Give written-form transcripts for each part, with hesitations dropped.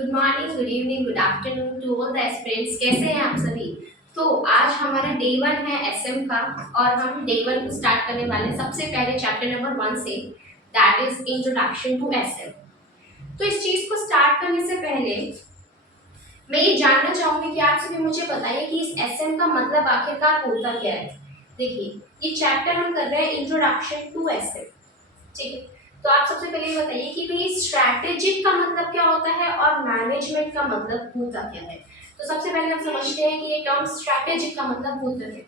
Good morning, good evening, good afternoon to all the aspirants. कैसे हैं आप सभी? तो आज हमारा डे वन है एसएम का और हम डे वन को स्टार्ट करने वाले हैं सबसे पहले चैप्टर नंबर वन से, that is introduction to SM. तो इस चीज को स्टार्ट करने से पहले मैं ये जानना चाहूंगी कि आप सभी मुझे बताइए कि इस एसएम का मतलब आखिरकार होता क्या है। देखिए, ये चैप्टर हम कर रहे हैं इंट्रोडक्शन टू एसएम, ठीक है। तो आप सबसे पहले ये बताइए कि भाई स्ट्रैटेजिक का मतलब क्या होता है और मैनेजमेंट का मतलब होता क्या है। तो सबसे पहले हम समझते हैं कि ये टर्म स्ट्रैटेजिक का मतलब होता है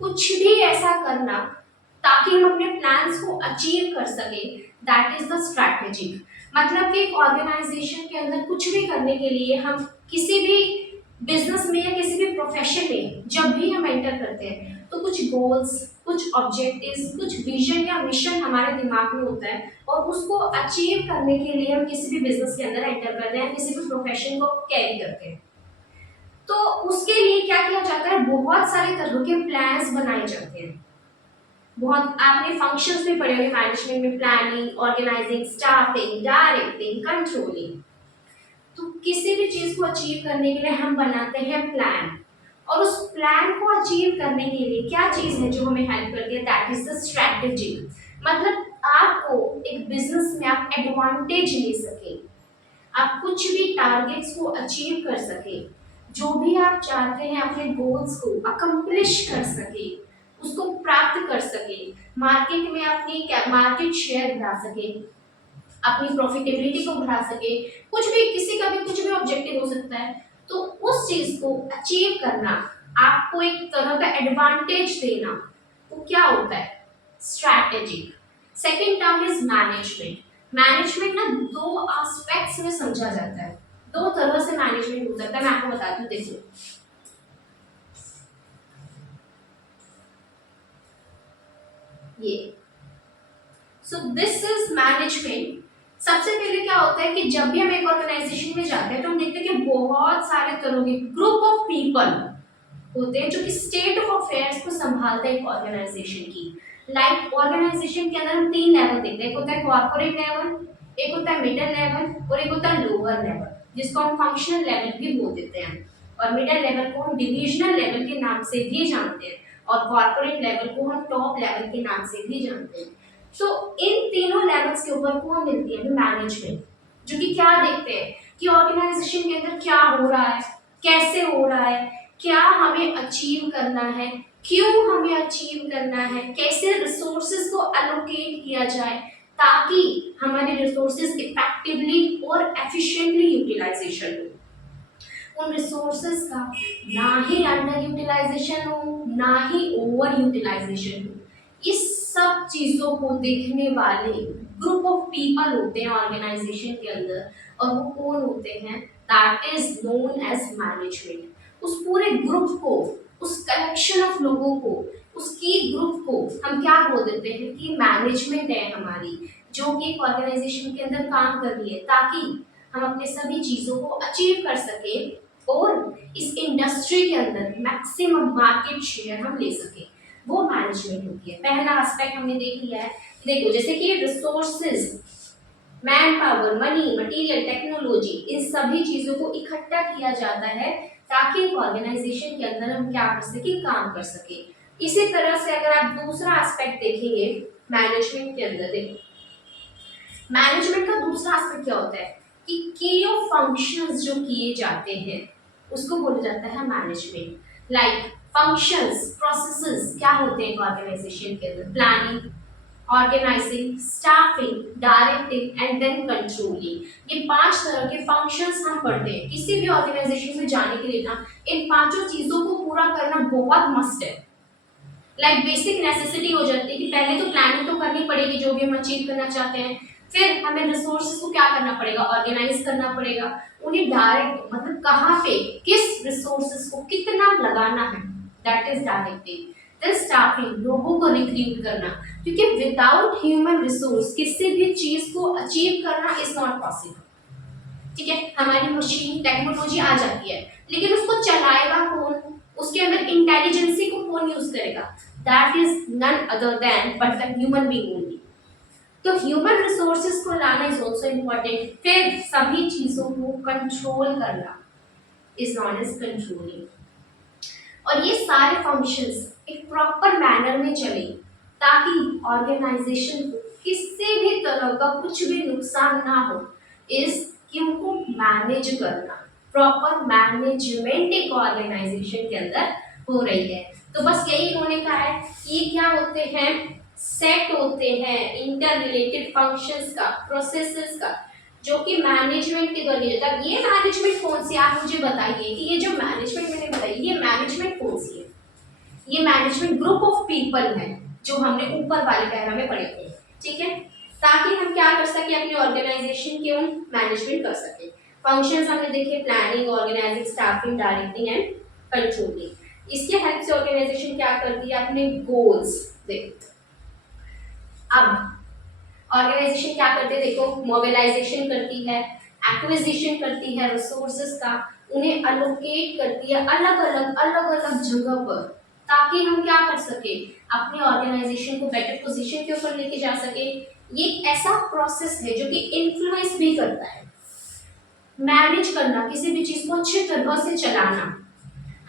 कुछ भी ऐसा करना ताकि हम अपने प्लान्स को अचीव कर सके, दैट इज द स्ट्रैटेजिक। मतलब कि एक ऑर्गेनाइजेशन के अंदर कुछ भी करने के लिए हम किसी भी बिजनेस में या किसी भी प्रोफेशन में जब भी हम एंटर करते हैं तो कुछ गोल्स, कुछ ऑब्जेक्टिव्स, कुछ विजन या मिशन हमारे दिमाग में होता है और उसको अचीव करने के लिए हम किसी भी बिजनेस के अंदर एंटर करते हैं, किसी भी प्रोफेशन को कैरी करते हैं। तो उसके लिए क्या किया जाता है, बहुत सारे तरह के प्लान्स बनाए जाते हैं। बहुत आपने फंक्शंस भी पढ़े होंगे मैनेजमेंट में, planning, organising, staffing, directing, controlling. तो किसी भी चीज को अचीव करने के लिए हम बनाते हैं प्लान, और उस प्लान को अचीव करने के लिए क्या चीज है जो हमें हेल्प करती है, दैट इज द स्ट्रैटेजी। मतलब आपको एक बिजनेस में आप एडवांटेज ले सके, आप कुछ भी टारगेट्स को अचीव कर सके, जो भी आप चाहते हैं अपने गोल्स को अकम्प्लिश कर सके, उसको प्राप्त कर सके, मार्केट में अपनी मार्केट शेयर बढ़ा सके, अपनी प्रॉफिटेबिलिटी को बढ़ा सके, कुछ भी, किसी का भी कुछ भी ऑब्जेक्टिव हो सकता है। तो उस चीज को अचीव करना, आपको एक तरह का एडवांटेज देना, वो क्या होता है, strategic. Second term is management. Management ना दो एस्पेक्ट्स में समझा जाता है, दो तरह से मैनेजमेंट हो सकता है। मैं आपको बताती हूँ, देखिए ये, सो दिस इज मैनेजमेंट। सबसे पहले क्या होता है कि जब भी हम एक ऑर्गेनाइजेशन में जाते हैं तो हम देखते हैं कि बहुत सारे तरह के ग्रुप ऑफ पीपल होते हैं जो कि स्टेट ऑफ अफेयर्स को संभालते हैं एक ऑर्गेनाइजेशन की। लाइक ऑर्गेनाइजेशन के अंदर हम तीन लेवल देखते हैं, एक होता है कॉर्पोरेट लेवल, एक होता है मिडिल लेवल और एक होता है लोअर लेवल, जिसको हम फंक्शनल लेवल भी बोल देते हैं। और मिडिल लेवल को हम डिविजनल लेवल के नाम से भी जानते हैं और कॉर्पोरेट लेवल को हम टॉप लेवल के नाम से भी जानते हैं। तो इन तीनों लेवल्स के ऊपर कौन मिलती है, मैनेजमेंट, जो कि क्या देखते हैं कि ऑर्गेनाइजेशन के अंदर क्या हो रहा है, कैसे हो रहा है, क्या हमें अचीव करना है, क्यों हमें अचीव करना है, कैसे रिसोर्सेज को एलोकेट किया जाए ताकि हमारे रिसोर्सेज इफेक्टिवली और एफिशिएंटली यूटिलाइजेशन हो। उन रिसोर्सेज का ना ही अंडर यूटिलाइजेशन हो, ना ही ओवर यूटिलाइजेशन हो। इस सब चीजों को देखने वाले ग्रुप ऑफ पीपल होते हैं ऑर्गेनाइजेशन के अंदर, और वो कौन होते हैं, that is known as management. उस पूरे ग्रुप को, उस कलेक्शन ऑफ लोगों को, उसकी ग्रुप को हम क्या बोल देते हैं कि मैनेजमेंट है हमारी, जो कि एक ऑर्गेनाइजेशन के अंदर काम कर रही है ताकि हम अपने सभी चीजों को अचीव कर सके और इस इंडस्ट्री के अंदर मैक्सिमम मार्केट शेयर हम ले सके, वो मैनेजमेंट होती है। पहला एस्पेक्ट हमने देख लिया है। देखो, जैसे कि resources, manpower, money, material, technology, इन सभी चीजों को इकट्ठा किया जाता है ताकि एक ऑर्गेनाइजेशन के अंदर हम क्या कर सके, काम कर सके। इसी तरह से अगर आप दूसरा एस्पेक्ट देखेंगे मैनेजमेंट के अंदर, देखो मैनेजमेंट का दूसरा एस्पेक्ट क्या होता है कि की ऑफ फंक्शंस जो किए जाते हैं उसको बोला जाता है मैनेजमेंट। लाइक फंक्शंस, प्रोसेसेस क्या होते हैं ऑर्गेनाइजेशन के अंदर, planning, organising, staffing, directing and then controlling. ये पांच तरह के फंक्शंस हम पढ़ते हैं किसी भी ऑर्गेनाइजेशन में जाने के लिए ना, इन पांचों चीजों को पूरा करना बहुत मस्ट है। लाइक बेसिक नेसेसिटी हो जाती है कि पहले तो प्लानिंग तो करनी पड़ेगी जो भी हम अचीव करना चाहते हैं, फिर हमें रिसोर्सेज को क्या करना पड़ेगा, ऑर्गेनाइज करना पड़ेगा, उन्हें डायरेक्ट मतलब कहाँ पे किस रिसोर्सेज को कितना लगाना है, that is directing. Then staffing, लोगों को रिक्रूट करना, क्योंकि विदाउट ह्यूमन रिसोर्स किसी भी चीज को अचीव करना इज नॉट पॉसिबल। ठीक है, हमारी मशीन टेक्नोलॉजी आ जाती है लेकिन उसको चलाएगा कौन, उसके अंदर इंटेलिजेंसी को कौन यूज करेगा, that is none other than but the human being only. तो ह्यूमन रिसोर्सेज को लाना इज ऑल्सो इम्पोर्टेंट। फिर सभी चीजों को कंट्रोल करना इज नॉन एज कंट्रोलिंग। और ये सारे फंक्शंस एक प्रॉपर मैनर में चले ताकि ऑर्गेनाइजेशन को किसी भी तरह का कुछ भी नुकसान ना हो, इस कि उनको मैनेज करना, प्रॉपर मैनेजमेंट एक ऑर्गेनाइजेशन के अंदर हो रही है। तो बस यही इन्होंने कहा है कि ये क्या होते हैं, सेट होते हैं इंटर रिलेटेड फंक्शंस का, प्रोसेसेस का, जो कि मैनेजमेंट के द्वारा होता है। ये मैनेजमेंट कौन सी, आप मुझे बताइए कि ये जो मैनेजमेंट मैंने बताई, ये मैनेजमेंट कौन सी है? ये मैनेजमेंट ग्रुप ऑफ पीपल है जो हमने ऊपर वाले पैरा में पढ़े थे, ठीक है, ताकि हम क्या कर सके, अपनी ऑर्गेनाइजेशन के मैनेजमेंट कर सके। फंक्शंस हमने देखे, planning, organising, staffing, directing and controlling. इसके हेल्प से ऑर्गेनाइजेशन क्या करती है, अपने गोल्स देखते। अब ऑर्गेनाइजेशन क्या करती है, देखो, मोबिलाइजेशन करती है, एक्विजिशन करती है रिसोर्सेज का, उन्हें अलोकेट करती है अलग अलग जगह पर, ताकि हम क्या कर सके, अपनी ऑर्गेनाइजेशन को बेटर पोजीशन के ऊपर लेके जा सके। ये एक ऐसा प्रोसेस है जो कि इन्फ्लुएंस भी करता है, मैनेज करना, किसी भी चीज को अच्छी तरह से चलाना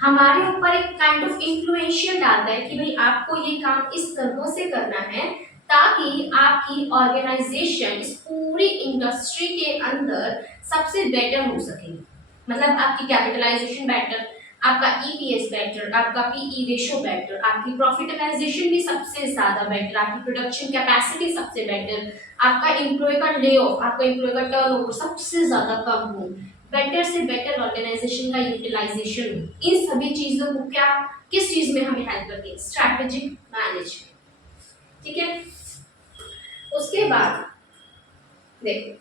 हमारे ऊपर एक काइंड ऑफ इन्फ्लुएंशियल डालता है कि भाई आपको ये काम इस तरह से करना है ताकि आपकी ऑर्गेनाइजेशन इस पूरी इंडस्ट्री के अंदर सबसे बेटर हो सके। मतलब आपकी कैपिटलाइजेशन बेटर, आपका ईपीएस बेटर, आपका पीई रेशियो बेटर, आपकी प्रॉफिटलाइजेशन भी सबसे ज्यादा बेटर, आपकी प्रोडक्शन कैपेसिटी सबसे बेटर, आपका एम्प्लॉय का ले ऑफ, आपका एम्प्लॉय का टर्नओवर सबसे ज्यादा कम हो, बेटर से बेटर ऑर्गेनाइजेशन का यूटिलाइजेशन हो। इन सभी चीजों को क्या, किस चीज में हमें हेल्प करती है, स्ट्रैटेजिक मैनेजमेंट, ठीक है। उसके बाद देखो,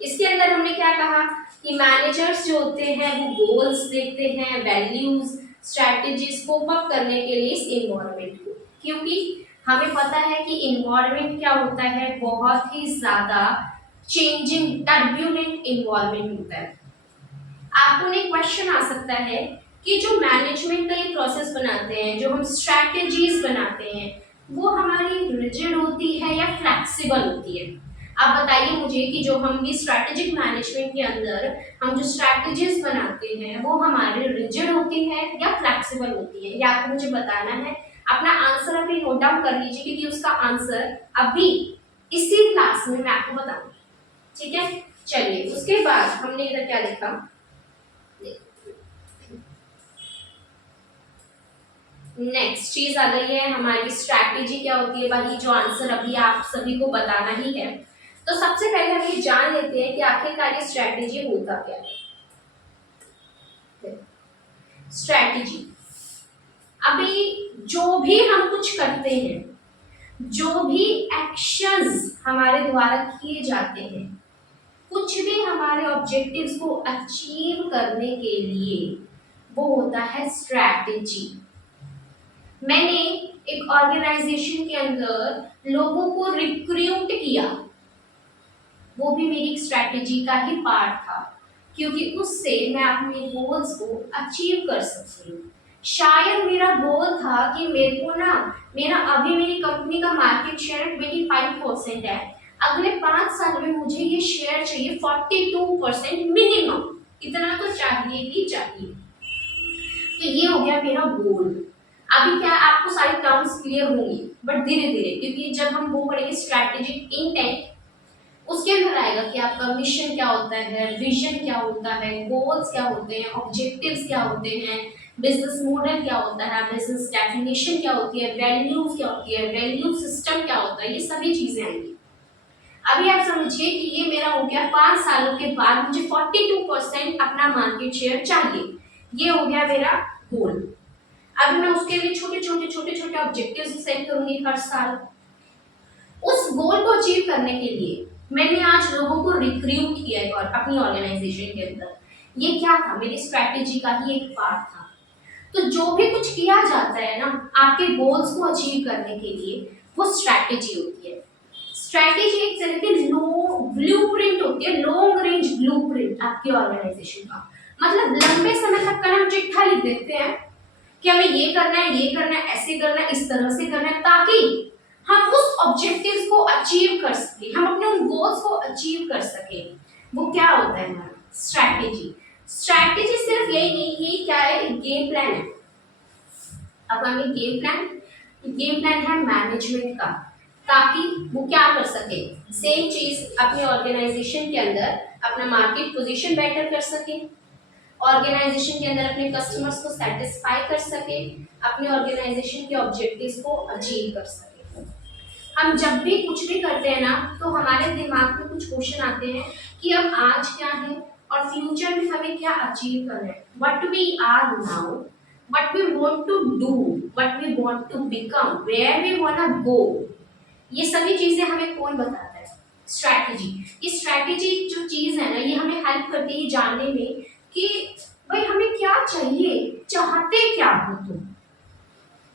इसके अंदर हमने क्या कहा कि मैनेजर्स जो होते हैं वो गोल्स देखते हैं, वैल्यूज, स्ट्रैटेजीज कोप अप करने के लिए इस इन्वायरमेंट को, क्योंकि हमें पता है कि इन्वायरमेंट क्या होता है, बहुत ही ज्यादा चेंजिंग टर्ब्यूलेंट इन्वायरमेंट होता है। आपको एक क्वेश्चन आ सकता है कि जो मैनेजमेंट का ये प्रोसेस बनाते हैं, जो हम स्ट्रैटेजीज बनाते हैं, वो हमारी रिजिड होती है या फ्लेक्सिबल होती है? आप बताइए मुझे कि जो हम ये स्ट्रैटेजिक मैनेजमेंट के अंदर हम जो स्ट्रैटेजीज बनाते हैं वो हमारे रिजिड होती है या फ्लेक्सिबल होती है? ये आपको मुझे बताना है। अपना आंसर अभी नोट डाउन कर लीजिए क्योंकि उसका आंसर अभी इसी क्लास में मैं आपको बताऊंगी, ठीक है। चलिए, उसके बाद हमने इधर क्या देखा, नेक्स्ट चीज आ गई है हमारी स्ट्रैटेजी क्या होती है, वही जो आंसर अभी आप सभी को बताना ही है। तो सबसे पहले हम ये जान लेते हैं कि आखिरकार ये स्ट्रैटेजी होता क्या है। स्ट्रैटेजी, अभी जो भी हम कुछ करते हैं, जो भी एक्शंस हमारे द्वारा किए जाते हैं, कुछ भी हमारे ऑब्जेक्टिव्स को अचीव करने के लिए, वो होता है स्ट्रैटेजी। मैंने एक ऑर्गेनाइजेशन के अंदर लोगों को रिक्रूट किया, वो भी मेरी स्ट्रैटेजी का ही पार्ट था, क्योंकि उससे मैं अपने गोल्स को अचीव कर सकती हूँ। शायद मेरा गोल था कि मेरे को ना, मेरा अभी मेरी कंपनी का मार्केट शेयर 25% है, अगले 5 साल में मुझे ये शेयर चाहिए 42% मिनिमम, इतना तो चाहिए ही चाहिए। तो ये हो गया मेरा गोल। अभी क्या आपको सारी टर्म्स क्लियर होंगी, बट धीरे धीरे, क्योंकि जब हम वो पढ़ेंगे स्ट्रैटेजिक इंटेंट, उसके अंदर आएगा कि आपका मिशन क्या होता है, विजन क्या होता है, गोल्स क्या होते हैं, ऑब्जेक्टिव्स क्या होते हैं, बिजनेस मॉडल क्या होता है, बिजनेस डेफिनेशन क्या होती है, वैल्यूज क्या होती है, वैल्यू सिस्टम क्या होता है, ये सभी चीजें आएंगी। अभी आप समझिए कि ये मेरा हो गया 5 सालों के बाद मुझे 42% अपना मार्केट शेयर चाहिए, ये हो गया मेरा गोल। अब मैं उसके लिए छोटे छोटे ऑब्जेक्टिव्स सेट करूंगी हर साल। उस गोल को अचीव करने के लिए मैंने आज लोगों को रिक्रूट किया है और अपनी ऑर्गेनाइजेशन के अंदर, ये क्या था, मेरी स्ट्रैटेजी का ही एक पार्ट था। तो जो भी कुछ किया जाता है ना आपके गोल्स को अचीव करने के लिए, वो स्ट्रैटेजी होती है। स्ट्रैटेजी एक तरह की ब्लूप्रिंट होती है, लॉन्ग रेंज ब्लूप्रिंट आपकी ऑर्गेनाइजेशन का। मतलब लंबे समय तक का हम चिट्ठा लिख देते हैं कि हमें ये करना है, ये करना है, ऐसे करना है, इस तरह से करना है, ताकि हम उस ऑब्जेक्टिव्स को अचीव कर सके, हम अपने उन गोल्स को अचीव कर सके। वो क्या होता है हमारा स्ट्रैटेजी। स्ट्रैटेजी सिर्फ यही नहीं, ये क्या है, एक गेम प्लान है। अब हमें गेम प्लान है मैनेजमेंट का, ताकि वो क्या कर सके, सेम चीज अपने ऑर्गेनाइजेशन के अंदर अपना मार्केट पोजीशन बेटर कर सके, ऑर्गेनाइजेशन के अंदर अपने कस्टमर्स को सेटिस्फाई कर सके, अपने ऑर्गेनाइजेशन के ऑब्जेक्टिव्स को अचीव कर सके। हम जब भी कुछ भी करते हैं ना, तो हमारे दिमाग में कुछ क्वेश्चन आते हैं कि अब आज क्या है और फ्यूचर में हमें क्या अचीव करना है, what we are now, what we want to do, what we want to become, where we want to go. ये सभी चीजें हमें कौन बताता है, स्ट्रैटेजी। ये स्ट्रैटेजी जो चीज है ना, ये हमें हेल्प करती है जानने में कि भाई हमें क्या चाहिए, चाहते क्या हो तुम।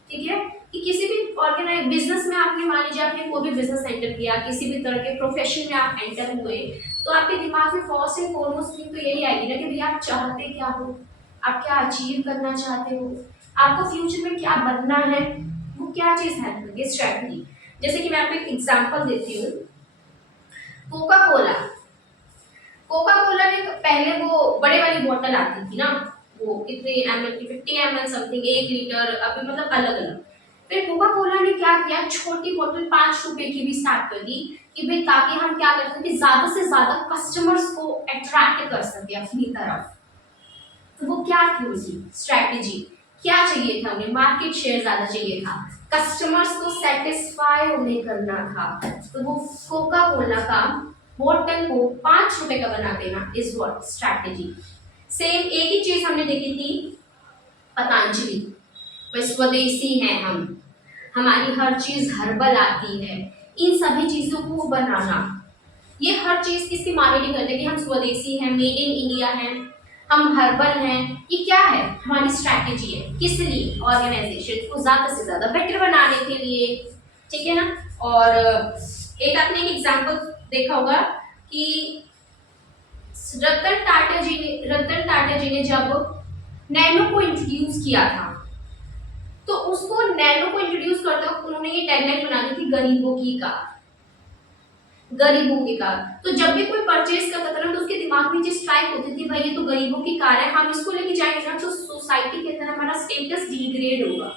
ठीक है, कि किसी भी ऑर्गेनाइज बिजनेस में आपने, मान लीजिए आपने कोई भी बिजनेस एंटर किया, किसी भी तरह के प्रोफेशन में आप एंटर हुए, तो आपके दिमाग में फर्स्ट एंड फॉरमोस्ट थिंग तो यही आएगी ना कि भैया आप चाहते क्या हो, आप क्या अचीव करना चाहते हो, आपको फ्यूचर में क्या बनना है, वो क्या चीज हेल्प करती है, स्ट्रैटेजी। जैसे कि मैं आपको एक एग्जांपल देती हूँ, कोका कोला। कोका कोला ने पहले वो बड़े वाली बोतल आती थी ना, वो कितने ml की, 50 ml समथिंग, 1 लीटर, अभी मतलब अलग अलग। फिर कोका कोला ने क्या किया, छोटी बोतल 5 रुपए की भी स्टार्ट कर दी, कि भाई ताकि हम क्या कर सके, ज्यादा से ज्यादा कस्टमर्स को अट्रैक्ट कर सके अपनी तरफ। तो वो क्या थी उसकी स्ट्रैटेजी, क्या चाहिए था उन्हें, मार्केट शेयर ज्यादा चाहिए था, कस्टमर्स को सेटिस्फाई उन्हें करना था। तो वो कोका कोला का बोतल को 5 रुपए का बना देना इज व्हाट, स्ट्रैटेजी। सेम एक ही चीज हमने देखी थी पतंजलि, स्वदेशी हैं हम, हमारी हर चीज हर्बल आती है, इन सभी चीजों को बनाना, ये हर चीज किसकी मार्केटिंग करते हैं कि हम स्वदेशी हैं, मेड इन इंडिया हैं, हम हर्बल हैं। ये क्या है, हमारी स्ट्रैटेजी है, किस लिए, ऑर्गेनाइजेशन को ज्यादा से ज्यादा बेटर बनाने के लिए। ठीक है ना। और एक आपने एक एग्जांपल देखा होगा कि रतन टाटा जी ने जब नैनो को इंट्रोड्यूस किया था, तो उसको नैनो को इंट्रोड्यूस करते वक्त उन्होंने ये टैगलाइन बना दी थी, गरीबों की कार, गरीबों की कार। तो जब भी कोई परचेज करता था ना, तो उसके दिमाग में जो स्ट्राइक होती थी, भाई ये तो गरीबों की कार है, हम इसको लेके जाएंगे ना तो सोसाइटी के अंदर हमारा स्टेटस डिग्रेड होगा,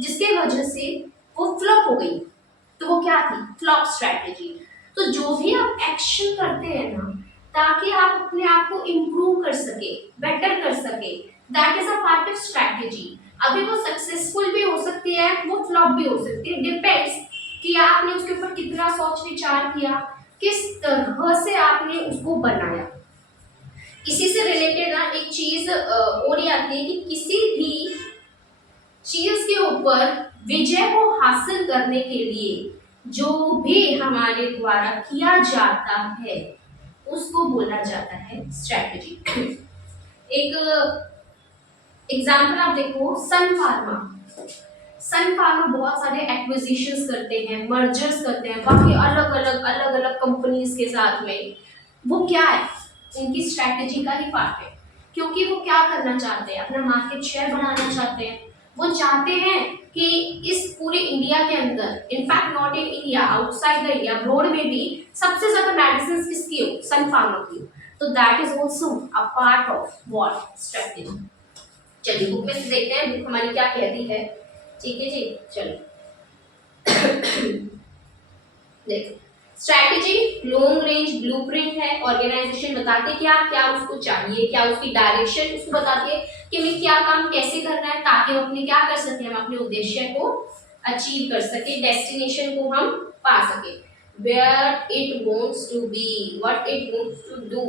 जिसके वजह से वो फ्लॉप हो गई। तो वो क्या थी, फ्लॉप स्ट्रैटेजी। तो जो भी आप एक्शन करते हैं ना, ताकि आप अपने आप को इम्प्रूव कर सके, बेटर कर सके, that is a part of strategy. अभी वो सक्सेसफुल भी हो सकती है, वो फ्लॉप भी हो सकती है, डिपेंड्स कि आपने उसके ऊपर कितना सोच विचार किया, किस तरह से आपने उसको बनाया। इसी से रिलेटेड ना एक चीज और ये आती है कि किसी भी चीज के ऊपर विजय को हासिल करने के लिए जो भी हमारे द्वारा किया जाता है, उसको बोला जाता है स्ट्रैटेजी। एक एग्जाम्पल आप देखो, सन फार्मा बहुत सारे एक्विजिशंस करते हैं, मर्जर्स करते हैं, बाकी अलग अलग कंपनीज के साथ में। वो क्या है, उनकी स्ट्रैटेजी का ही पार्ट है, क्योंकि वो क्या करना चाहते हैं, अपना मार्केट शेयर बढ़ाना चाहते हैं। वो चाहते हैं कि इस पूरे इंडिया के अंदर, in fact not in India, outside the India, broad में भी सबसे ज्यादा मेडिसिन किसकी हो, सन फार्मा की हो। तो that is also a part of what, strategy. चलिए बुक में से देखते हैं बुक हमारी क्या कहती है। ठीक है जी, चलिए देखो, स्ट्रैटेजी लॉन्ग रेंज ब्लूप्रिंट है, ऑर्गेनाइजेशन बताते क्या क्या उसको चाहिए, क्या उसकी डायरेक्शन उसको बताती है कि हमें क्या काम कैसे करना है, ताकि हम अपने क्या कर सके, हम अपने उद्देश्य को अचीव कर सके, डेस्टिनेशन को हम पा सके, where it wants to be, what it wants to do,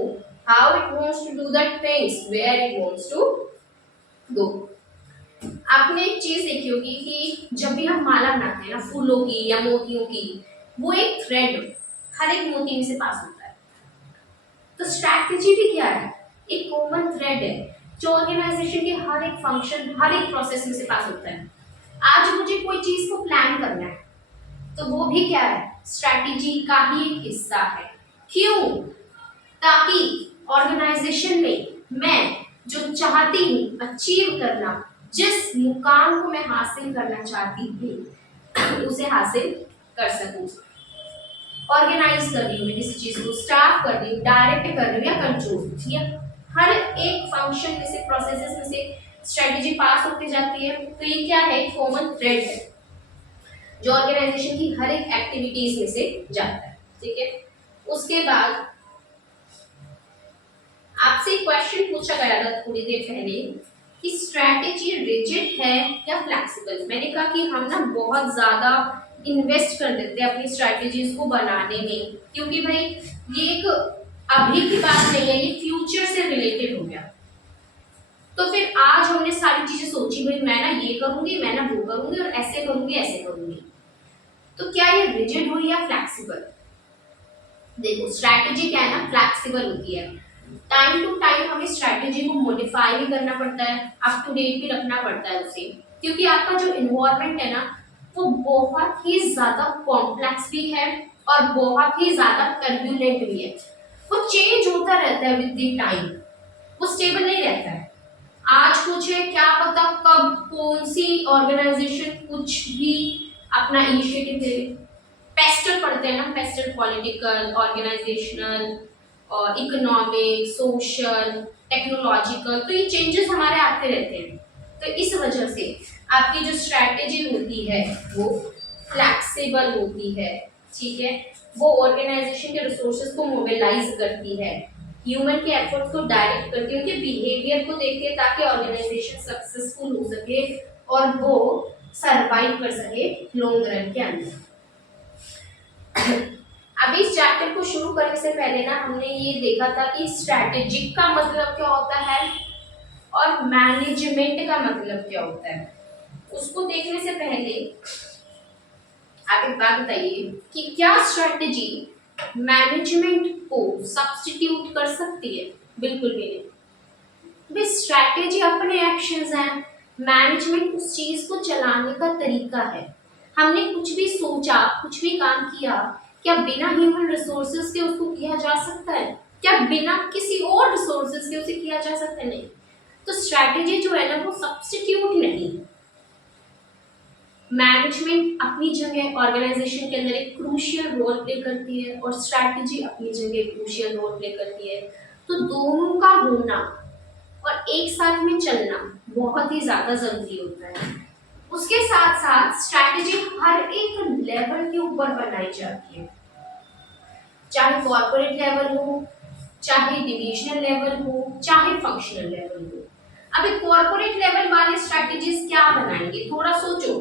how it wants to do that things, where it wants to go. आपने एक चीज देखी होगी कि जब भी हम माला बनाते हैं ना, फूलों की या मोतियों की, वो एक थ्रेड हर एक मोती में से पास होता है। तो स्ट्रैटेजी भी क्या है, एक कॉमन थ्रेड है जो ऑर्गेनाइजेशन के हर एक फंक्शन, हर एक प्रोसेस में से पास होता है। आज मुझे कोई चीज को प्लान करना है, तो वो भी क्या है, स्ट्रैटेजी का ही एक हिस्सा है। क्यों, ताकि ऑर्गेनाइजेशन में मैं जो चाहती हूँ अचीव करना, जिस मुकाम को मैं हासिल करना चाहती हूँ, उसे हासिल कर सकूं। ऑर्गेनाइज कर रही हूँ मैं किसी चीज को, स्टाफ कर रही हूँ, डायरेक्ट कर रही हूँ या कंट्रोल, ठीक है। हर एक फंक्शन में से, प्रोसेसेस में से स्ट्रेटेजी पास होती जाती है। तो ये क्या है, कॉमन थ्रेड है जो ऑर्गेनाइजेशन की हर एक एक्टिविटीज में से जाता है, ठीक है। उसके बाद आपसे क्वेश्चन पूछा गया था थोड़ी देर पहले कि स्ट्रैटेजी रिजिड है या फ्लेक्सिबल। मैंने कहा कि हम ना बहुत ज्यादा इन्वेस्ट कर देते हैं अपनी स्ट्रैटेजीज को बनाने में, क्योंकि भाई ये एक अभी की बात नहीं है, ये फ्यूचर से रिलेटेड हो गया। तो फिर आज हमने सारी चीजें सोची, भाई मैं ना ये करूंगी, मैं ना वो करूंगी, और ऐसे करूंगी, ऐसे करूंगी। तो क्या ये रिजिड हो या फ्लेक्सिबल? देखो स्ट्रैटेजी क्या है ना, फ्लेक्सिबल होती है। टाइम टू टाइम हमें स्ट्रैटेजी को मॉडिफाई भी करना पड़ता है, अप टू डेट भी रखना पड़ता है उसे, क्योंकि आपका जो इन्वायरमेंट है ना वो बहुत ही ज्यादा कॉम्प्लेक्स भी है और बहुत ही ज्यादा टर्बुलेंट भी है। वो चेंज होता रहता है विद द टाइम, वो स्टेबल नहीं रहता है। आज कुछ है, क्या पता कब कौन सी ऑर्गेनाइजेशन कुछ भी अपना इनिशिएटिव ले। पेस्टल पढ़ते हैं ना, पेस्टल पॉलिटिकल, ऑर्गेनाइजेशनल और इकोनॉमिक, सोशल, टेक्नोलॉजिकल, तो ये चेंजेस हमारे आते रहते हैं। तो इस वजह से आपकी जो स्ट्रैटेजी होती है वो फ्लेक्सिबल होती है, ठीक है। वो ऑर्गेनाइजेशन के रिसोर्सेज को मोबिलाइज करती है, ह्यूमन के एफर्ट्स को डायरेक्ट करती है, उनके बिहेवियर को देखती है ताकि ऑर्गेनाइजेशन सक्सेसफुल हो सके और वो सरवाइव कर सके लॉन्ग रन के अंदर। अभी इस चैप्टर को शुरू करने से पहले ना हमने ये देखा था कि स्ट्रैटेजिक का मतलब क्या होता है और मैनेजमेंट का मतलब क्या होता है। उसको देखने से पहले आप एक बात बताइए कि क्या स्ट्रैटेजी मैनेजमेंट को सब्स्टिट्यूट कर सकती है? बिल्कुल भी नहीं। स्ट्रैटेजी अपने एक्शंस हैं, मैनेजमेंट उस चीज को चलाने का तरीका है। हमने कुछ भी सोचा, कुछ भी काम किया, क्या बिना ह्यूमन रिसोर्सेज के उसको किया जा सकता है? क्या बिना किसी और रिसोर्सेज के उसे किया जा सकता है? नहीं। तो स्ट्रैटेजी जो है ना वो सब्स्टिट्यूट नहीं। मैनेजमेंट अपनी जगह ऑर्गेनाइजेशन के अंदर एक क्रूशियल रोल प्ले करती है और स्ट्रैटेजी अपनी जगह क्रूशियल रोल प्ले करती है। तो दोनों का होना और एक साथ में चलना बहुत ही ज्यादा जरूरी होता है। उसके साथ साथ स्ट्रैटेजी हर एक लेवल के ऊपर बनाई जाती है, चाहे कॉर्पोरेट लेवल हो, चाहे डिविजनल लेवल हो, चाहे फंक्शनल लेवल हो। अभी कॉर्पोरेट लेवल वाले स्ट्रैटेजीज क्या बनाएंगे, थोड़ा सोचो।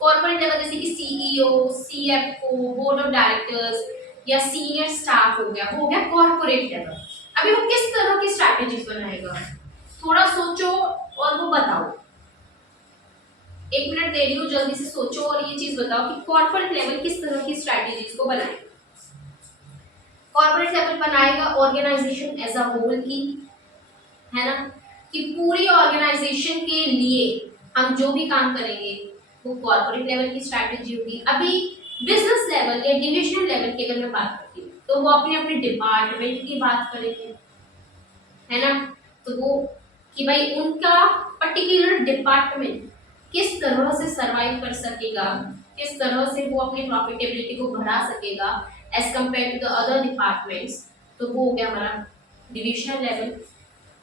कॉर्पोरेट लेवल जैसे कि CEO, CFO, board of directors या सीनियर स्टाफ हो गया कॉर्पोरेट लेवल। अभी वो किस तरह की स्ट्रैटेजीज बनाएगा, थोड़ा सोचो और वो बताओ। 1 मिनट दे रही हूँ, जल्दी से सोचो और ये चीज बताओ कि कॉर्पोरेट लेवल किस तरह की स्ट्रैटेजीज को बनाएगा। कॉर्पोरेट लेवल बनाएगा ऑर्गेनाइजेशन एज अ होल की, है ना, कि पूरी ऑर्गेनाइजेशन के लिए हम जो भी काम करेंगे वो कॉर्पोरेट लेवल की स्ट्रैटेजी होगी। अभी बिजनेस लेवल या डिविजनल लेवल की अगर मैं बात करती हूँ तो वो अपने अपने डिपार्टमेंट की बात करेंगे, है ना। तो वो कि भाई उनका पर्टिकुलर डिपार्टमेंट किस तरह से सरवाइव कर सकेगा, किस तरह से वो अपनी प्रॉफिटेबिलिटी को बढ़ा सकेगा as compare to the other departments. तो वो हो गया हमारा डिविजनल लेवल।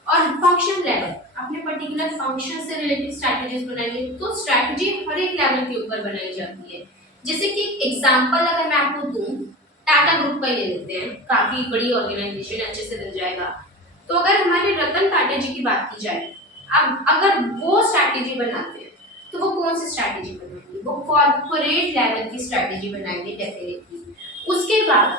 और फंक्शन लेवल अपने पर्टिकुलर फंक्शन से रिलेटेड स्ट्रैटेजीज बनाएंगे। तो स्ट्रैटेजी हर एक लेवल के ऊपर बनाई जाती है। जैसे कि एग्जांपल अगर मैं आपको दूं, टाटा ग्रुप का ही ले लेते हैं, काफी बड़ी ऑर्गेनाइजेशन, अच्छे से मिल जाएगा। तो अगर हमारे रतन टाटा जी की बात की जाए, अब अगर वो स्ट्रैटेजी बनाते हैं तो वो कौन सी स्ट्रैटेजी बनाएंगे? वो कॉर्पोरेट लेवल की स्ट्रैटेजी बनाएंगे डेफिनेटली। उसके बाद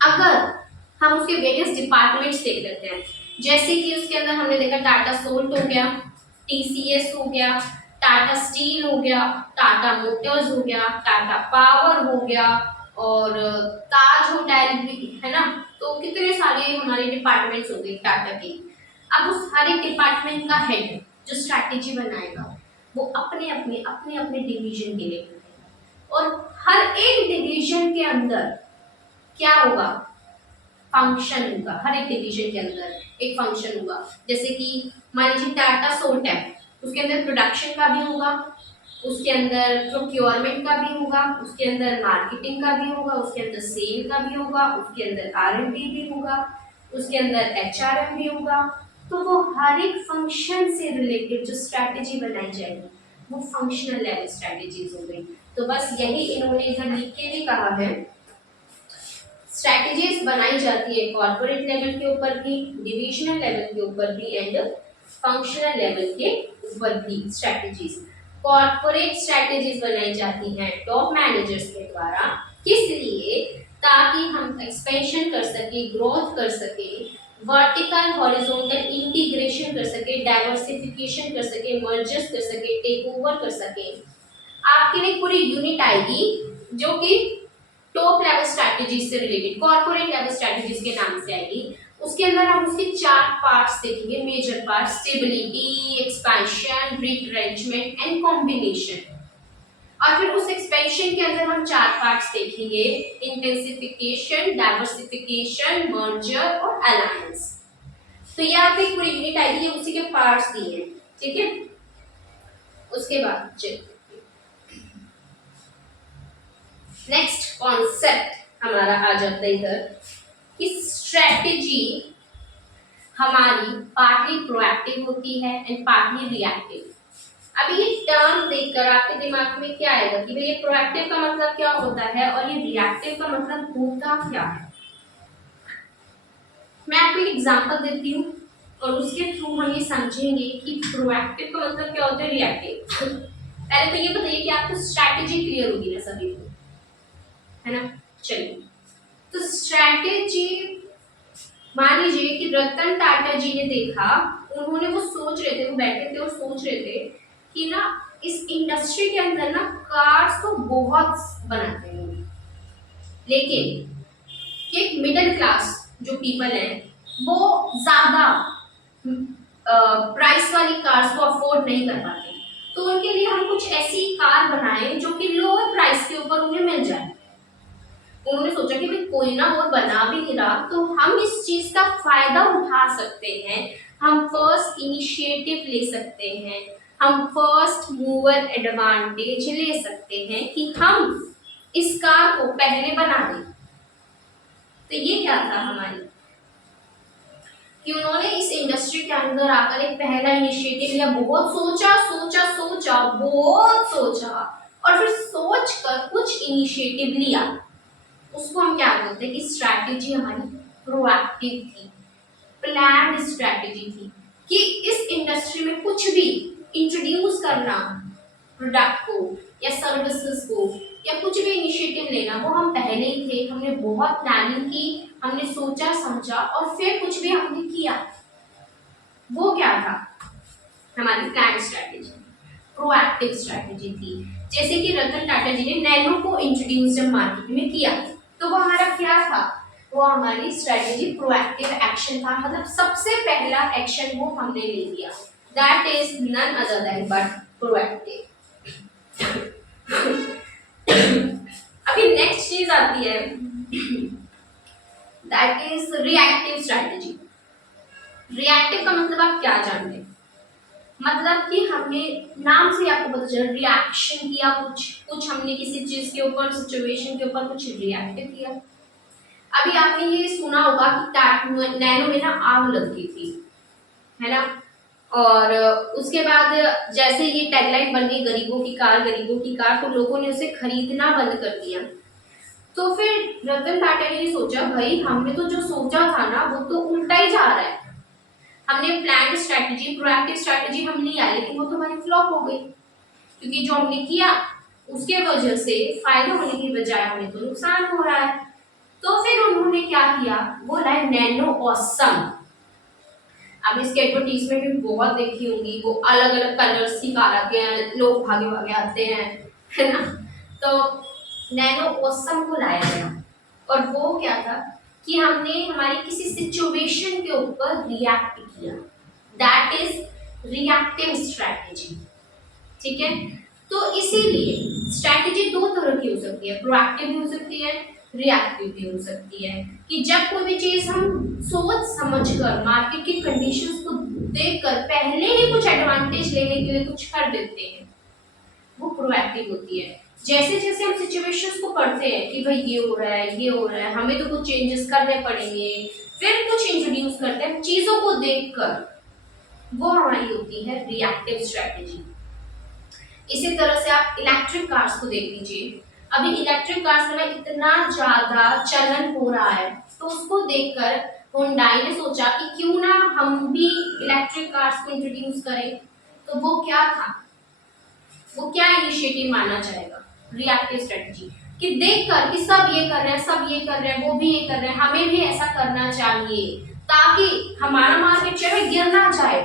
अगर हम उसके वेरियस डिपार्टमेंट्स देख लेते हैं, जैसे कि उसके अंदर हमने देखा टाटा सोल्ट हो गया, टीसीएस हो गया, टाटा स्टील हो गया, टाटा मोटर्स हो गया, टाटा पावर हो गया और ताज होटल भी, है ना। तो कितने सारे हमारे डिपार्टमेंट्स हो गए टाटा के। अब उस हर एक डिपार्टमेंट का हेड जो स्ट्रैटेजी बनाएगा वो अपने अपने डिवीजन के लिए बनाएगा। और हर एक डिवीजन के अंदर क्या होगा, फंक्शन होगा। हर एक डिवीजन के अंदर एक फंक्शन होगा। जैसे कि मान लीजिए टाटा सोल्ट है, उसके अंदर प्रोडक्शन का भी होगा, उसके अंदर प्रोक्योरमेंट का भी होगा, उसके अंदर मार्केटिंग का भी होगा, उसके अंदर सेल का भी होगा, उसके अंदर R&D भी होगा, उसके अंदर HRM भी होगा। तो वो हर एक फंक्शन से रिलेटेड जो स्ट्रैटेजी बनाई जाएगी वो फंक्शनल लेवल स्ट्रैटेजीज हो गई। तो बस यही इन्होंने इधर लिख के भी कहा है, स्ट्रैटेजीज बनाई जाती है कॉर्पोरेट लेवल के ऊपर भी, डिविजनल लेवल के ऊपर भी एंड फंक्शनल लेवल के ऊपर भी स्ट्रैटेजीज। कॉर्पोरेट स्ट्रैटेजीज बनाई जाती हैं टॉप मैनेजर्स के द्वारा, किस लिए? ताकि हम एक्सपेंशन कर सके, ग्रोथ कर सके, वर्टिकल हॉरिजॉन्टल इंटीग्रेशन कर सके, डाइवर्सिफिकेशन कर सके, मर्जर्स कर सके, टेक ओवर कर सके। आपके लिए पूरी यूनिट आएगी जो कि टॉप लेवल स्ट्रैटेजीज से रिलेटेड, कॉर्पोरेट लेवल स्ट्रैटेजीज के नाम से आएगी। उसके अंदर हम उसके 4 पार्ट्स देखेंगे, major part, stability, expansion, retrenchment and combination. और फिर उस एक्सपेंशन के अंदर हम 4 पार्ट्स देखेंगे, इंटेंसिफिकेशन, डाइवर्सिफिकेशन, मर्जर और अलायंस। तो ये आप एक पूरी यूनिट आएगी, ये उसी के पार्ट्स दिए हैं, ठीक है। उसके बाद चलिए नेक्स्ट कॉन्सेप्ट हमारा आ जाता है इधर कि स्ट्रेटेजी हमारी पार्टली प्रोएक्टिव होती है एंड पार्टली रिएक्टिव। अभी ये टर्म देखकर आपके दिमाग में क्या आएगा कि भाई ये प्रोएक्टिव का मतलब क्या होता है और ये रिएक्टिव का मतलब होता क्या है। मैं आपको एक एग्जांपल देती हूँ और उसके थ्रू हम ये समझेंगे कि प्रोएक्टिव का मतलब क्या होता है, रिएक्टिव। पहले तो ये बताइए कि आपको स्ट्रैटेजी क्लियर होगी ना सभी को, है ना। चलिए, तो स्ट्रैटेजी, मान लीजिए कि रतन टाटा जी ने देखा, उन्होंने वो सोच रहे थे, वो बैठे थे और सोच रहे थे कि ना इस इंडस्ट्री के अंदर ना कार्स तो बहुत बनाते हैं, लेकिन एक मिडिल क्लास जो पीपल है वो ज्यादा प्राइस वाली कार्स को अफोर्ड नहीं कर पाते। तो उनके लिए हम कुछ ऐसी कार बनाएं जो कि लोअर प्राइस के ऊपर उन्हें मिल जाए। उन्होंने सोचा कि भाई कोई ना और बना भी नहीं रहा, तो हम इस चीज का फायदा उठा सकते हैं, हम फर्स्ट इनिशिएटिव ले सकते हैं, हम फर्स्ट मूवर एडवांटेज ले सकते हैं कि हम इस कार को पहले बना दें। तो ये क्या था हमारी, कि उन्होंने इस इंडस्ट्री के अंदर आकर एक पहला इनिशिएटिव लिया, बहुत सोचा सोचा सोचा, बहुत सोचा और फिर सोच कर कुछ इनिशिएटिव लिया। उसको हम क्या बोलते हैं कि स्ट्रैटेजी हमारी प्रोएक्टिव थी, प्लान्ड स्ट्रैटेजी थी कि इस इंडस्ट्री में कुछ भी इंट्रोड्यूस करना, प्रोडक्ट को या सर्विसेज को या कुछ भी इनिशिएटिव लेना, वो हम पहले ही थे, हमने बहुत प्लानिंग की, हमने सोचा समझा और फिर कुछ भी हमने किया। वो क्या था हमारी प्लान स्ट्रैटेजी, प्रोएक्टिव स्ट्रैटेजी थी। जैसे कि रतन टाटा जी ने नैनो को इंट्रोड्यूस जब मार्केट में किया, तो वो हमारा क्या था, वो हमारी स्ट्रैटेजी प्रोएक्टिव एक्शन था, मतलब सबसे पहला एक्शन वो हमने ले लिया, that is none other than but proactive. अभी नेक्स्ट चीज आती है, that is reactive strategy. Reactive का मतलब आप क्या जानते हैं, मतलब कि हमने नाम से आपको पता चला रिएक्शन किया, कुछ हमने किसी चीज के ऊपर, सिचुएशन के ऊपर कुछ रिएक्ट किया। अभी आपने ये सुना होगा कि नैनो में ना आग लग गई थी, है ना, और उसके बाद जैसे ये टैगलाइन बन गई गरीबों की कार, गरीबों की कार, तो लोगों ने उसे खरीदना बंद कर दिया। तो फिर रतन टाटा ने सोचा भाई हमने तो जो सोचा था ना वो तो उल्टा ही जा रहा है, हमने प्लान स्ट्रैटेजी, प्रोएक्टिव स्ट्रैटेजी हम लिया, लेकिन वो तो हमारी फ्लॉप हो गई, क्योंकि जो हमने किया उसके वजह से फायदा होने की बजाय हमें तो नुकसान हो रहा है। तो फिर उन्होंने क्या किया, वो लाए नैनो ऑसम। अब इसके एडवर्टीजमेंट भी बहुत देखी होंगी, वो अलग अलग कलर्स की कार आते हैं, लोग भागे भागे आते हैं, है ना। तो नैनो ऑसम को लाया गया और वो क्या था कि हमने हमारी किसी सिचुएशन के ऊपर रिएक्ट किया, दैट इज रिएक्टिव स्ट्रैटेजी, ठीक है। तो इसीलिए स्ट्रैटेजी दो तरह की हो सकती है, प्रोएक्टिव भी हो सकती है, रिएक्टिव भी हो सकती है, कि जब कोई भी चीज हम सोच समझकर मार्केट की कंडीशंस को देखकर पहले ही कुछ एडवांटेज लेने के लिए कुछ कर देते हैं, वो प्रोएक्टिव होती है। जैसे जैसे हम सिचुएशंस को पढ़ते हैं कि भाई ये हो रहा है, ये हो रहा है, हमें तो कुछ चेंजेस करने पड़ेंगे, फिर कुछ इंट्रोड्यूस करते हैं चीजों को देखकर, वो हमारी होती है रिएक्टिव स्ट्रेटेजी। इसी तरह से आप इलेक्ट्रिक कार्स को देख लीजिए। अभी इलेक्ट्रिक कार्स में इतना ज्यादा चलन हो रहा है, तो उसको देखकर हुंडई ने सोचा कि क्यों ना हम भी इलेक्ट्रिक कार्स को इंट्रोड्यूस करें। तो वो क्या था, वो क्या इनिशिएटिव माना जाएगा, रिएक्टिव स्ट्रेटजी, कि देखकर कि सब ये कर रहे हैं, सब ये कर रहे हैं, वो भी ये कर रहे हैं, हमें भी ऐसा करना चाहिए ताकि हमारा मार्केट शेयर गिर ना जाए।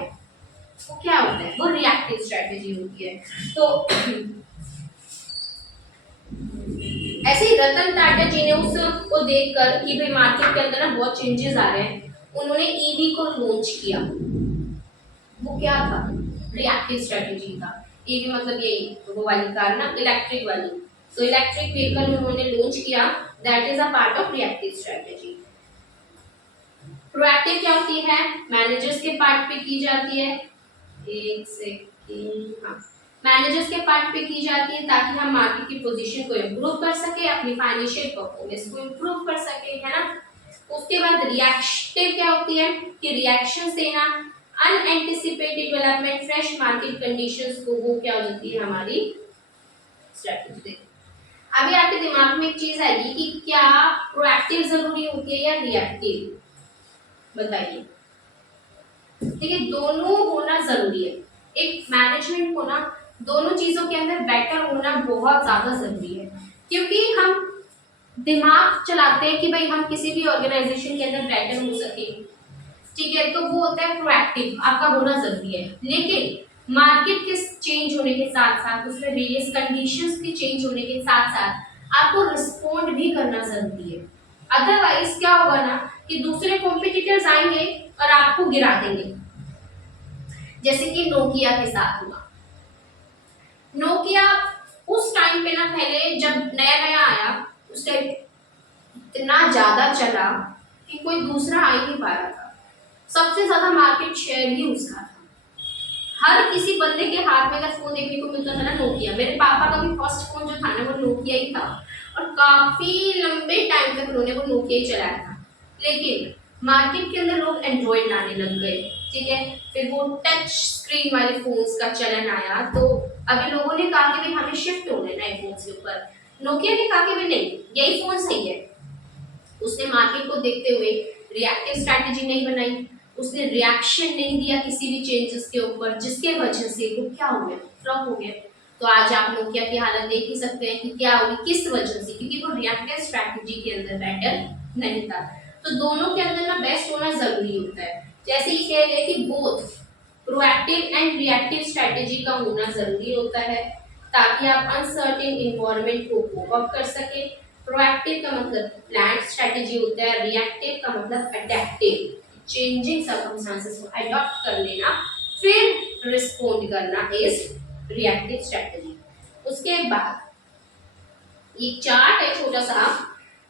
वो क्या होता है, वो रिएक्टिव स्ट्रेटजी होती है। तो ऐसे ही रतन टाटा जी ने उसको देखकर कि भाई मार्केट के अंदर ना बहुत चेंजेस आ रहे हैं, उन्होंने ईवी को लॉन्च किया। वो क्या था, रिएक्टिव स्ट्रेटजी था। ईवी मतलब यही वो वाली कार ना, इलेक्ट्रिक वाली। तो इलेक्ट्रिक व्हीकल उन्होंने लॉन्च किया, that is a part of reactive strategy. Proactive क्या होती है, मैनेजर्स के पार्ट पे की जाती है, एक सेकेंड, हाँ, मैनेजर्स के पार्ट पे की जाती है ताकि हम मार्केट की पोजीशन को इम्प्रूव कर सके, अपनी फाइनेंशियल परफॉर्मेंस को इम्प्रूव कर सके, है ना। उसके बाद रिएक्टिव क्या होती है कि रिएक्शन देना, unanticipated development, fresh market conditions को, वो क्या हो जाती है हमारी स्ट्रेटजी। अभी आपके दिमाग में एक चीज आएगी कि क्या प्रोएक्टिव जरूरी होती है या रिएक्टिव, बताइए। ठीक है, दोनों होना जरूरी है। एक मैनेजमेंट को ना दोनों चीजों के अंदर बेटर होना बहुत ज्यादा जरूरी है, क्योंकि हम दिमाग चलाते हैं कि भाई हम किसी भी ऑर्गेनाइजेशन के अंदर बेटर हो सके, ठीक है, तो वो होता है प्रोएक्टिव, आपका होना जरूरी है। लेकिन मार्केट के चेंज होने के साथ साथ, उसमें वेरियस कंडीशंस के चेंज होने के साथ साथ आपको रिस्पोंड भी करना जरूरी है। अदरवाइज क्या होगा ना कि दूसरे कॉम्पिटिटर्स आएंगे और आपको गिरा देंगे, जैसे कि नोकिया के साथ हुआ। नोकिया उस टाइम पे ना, पहले जब नया नया आया उस टाइम इतना ज्यादा चला कि कोई दूसरा आ ही नहीं पा रहा था, सबसे ज्यादा मार्केट शेयर ही उसका था। हर किसी बंदे के हाथ में अगर फोन देखने को मिलता था ना, नोकिया। मेरे पापा का भी फर्स्ट फोन जो था ना वो नोकिया ही था, और काफी लंबे टाइम तक उन्होंने वो नोकिया ही चलाया था। लेकिन मार्केट के अंदर लोग एंड्रॉइड लाने लग गए, ठीक है, फिर वो टच स्क्रीन वाले फोन्स का चलन आया, तो अभी लोगों ने कहा कि भाई हमें शिफ्ट होना है नए फोन के ऊपर। नोकिया ने कहा कि भाई नहीं, यही फोन सही है। उसने मार्केट को देखते हुए रिएक्टिव स्ट्रैटेजी नहीं बनाई, उसने रिएक्शन नहीं दिया किसी भी चेंजेस के ऊपर, जिसके वजह से वो क्या हो गया, फ्लॉप हो गया। तो आज आप नोकिया की हालत देख ही सकते हैं कि क्या हुई, किस वजह से, क्योंकि वो रिएक्टिव स्ट्रैटेजी के अंदर बेटर नहीं था। तो दोनों के अंदर ना बेस्ट होना जरूरी होता है। जैसे ही कह रहे कि both proactive and reactive strategy का होना जरूरी होता है, ताकि आप अनसर्टेन इन्वायरमेंट को कोप अप कर सके। प्रोएक्टिव का मतलब प्लान स्ट्रैटेजी होता है, रिएक्टिव का मतलब अडेप्टिव, चेंजिंग सर्कमस्टेंसेस को अडॉप्ट कर लेना, फिर रिस्पोंड करना इज रिएक्टिव स्ट्रैटेजी। उसके बाद एक चार्ट है छोटा सा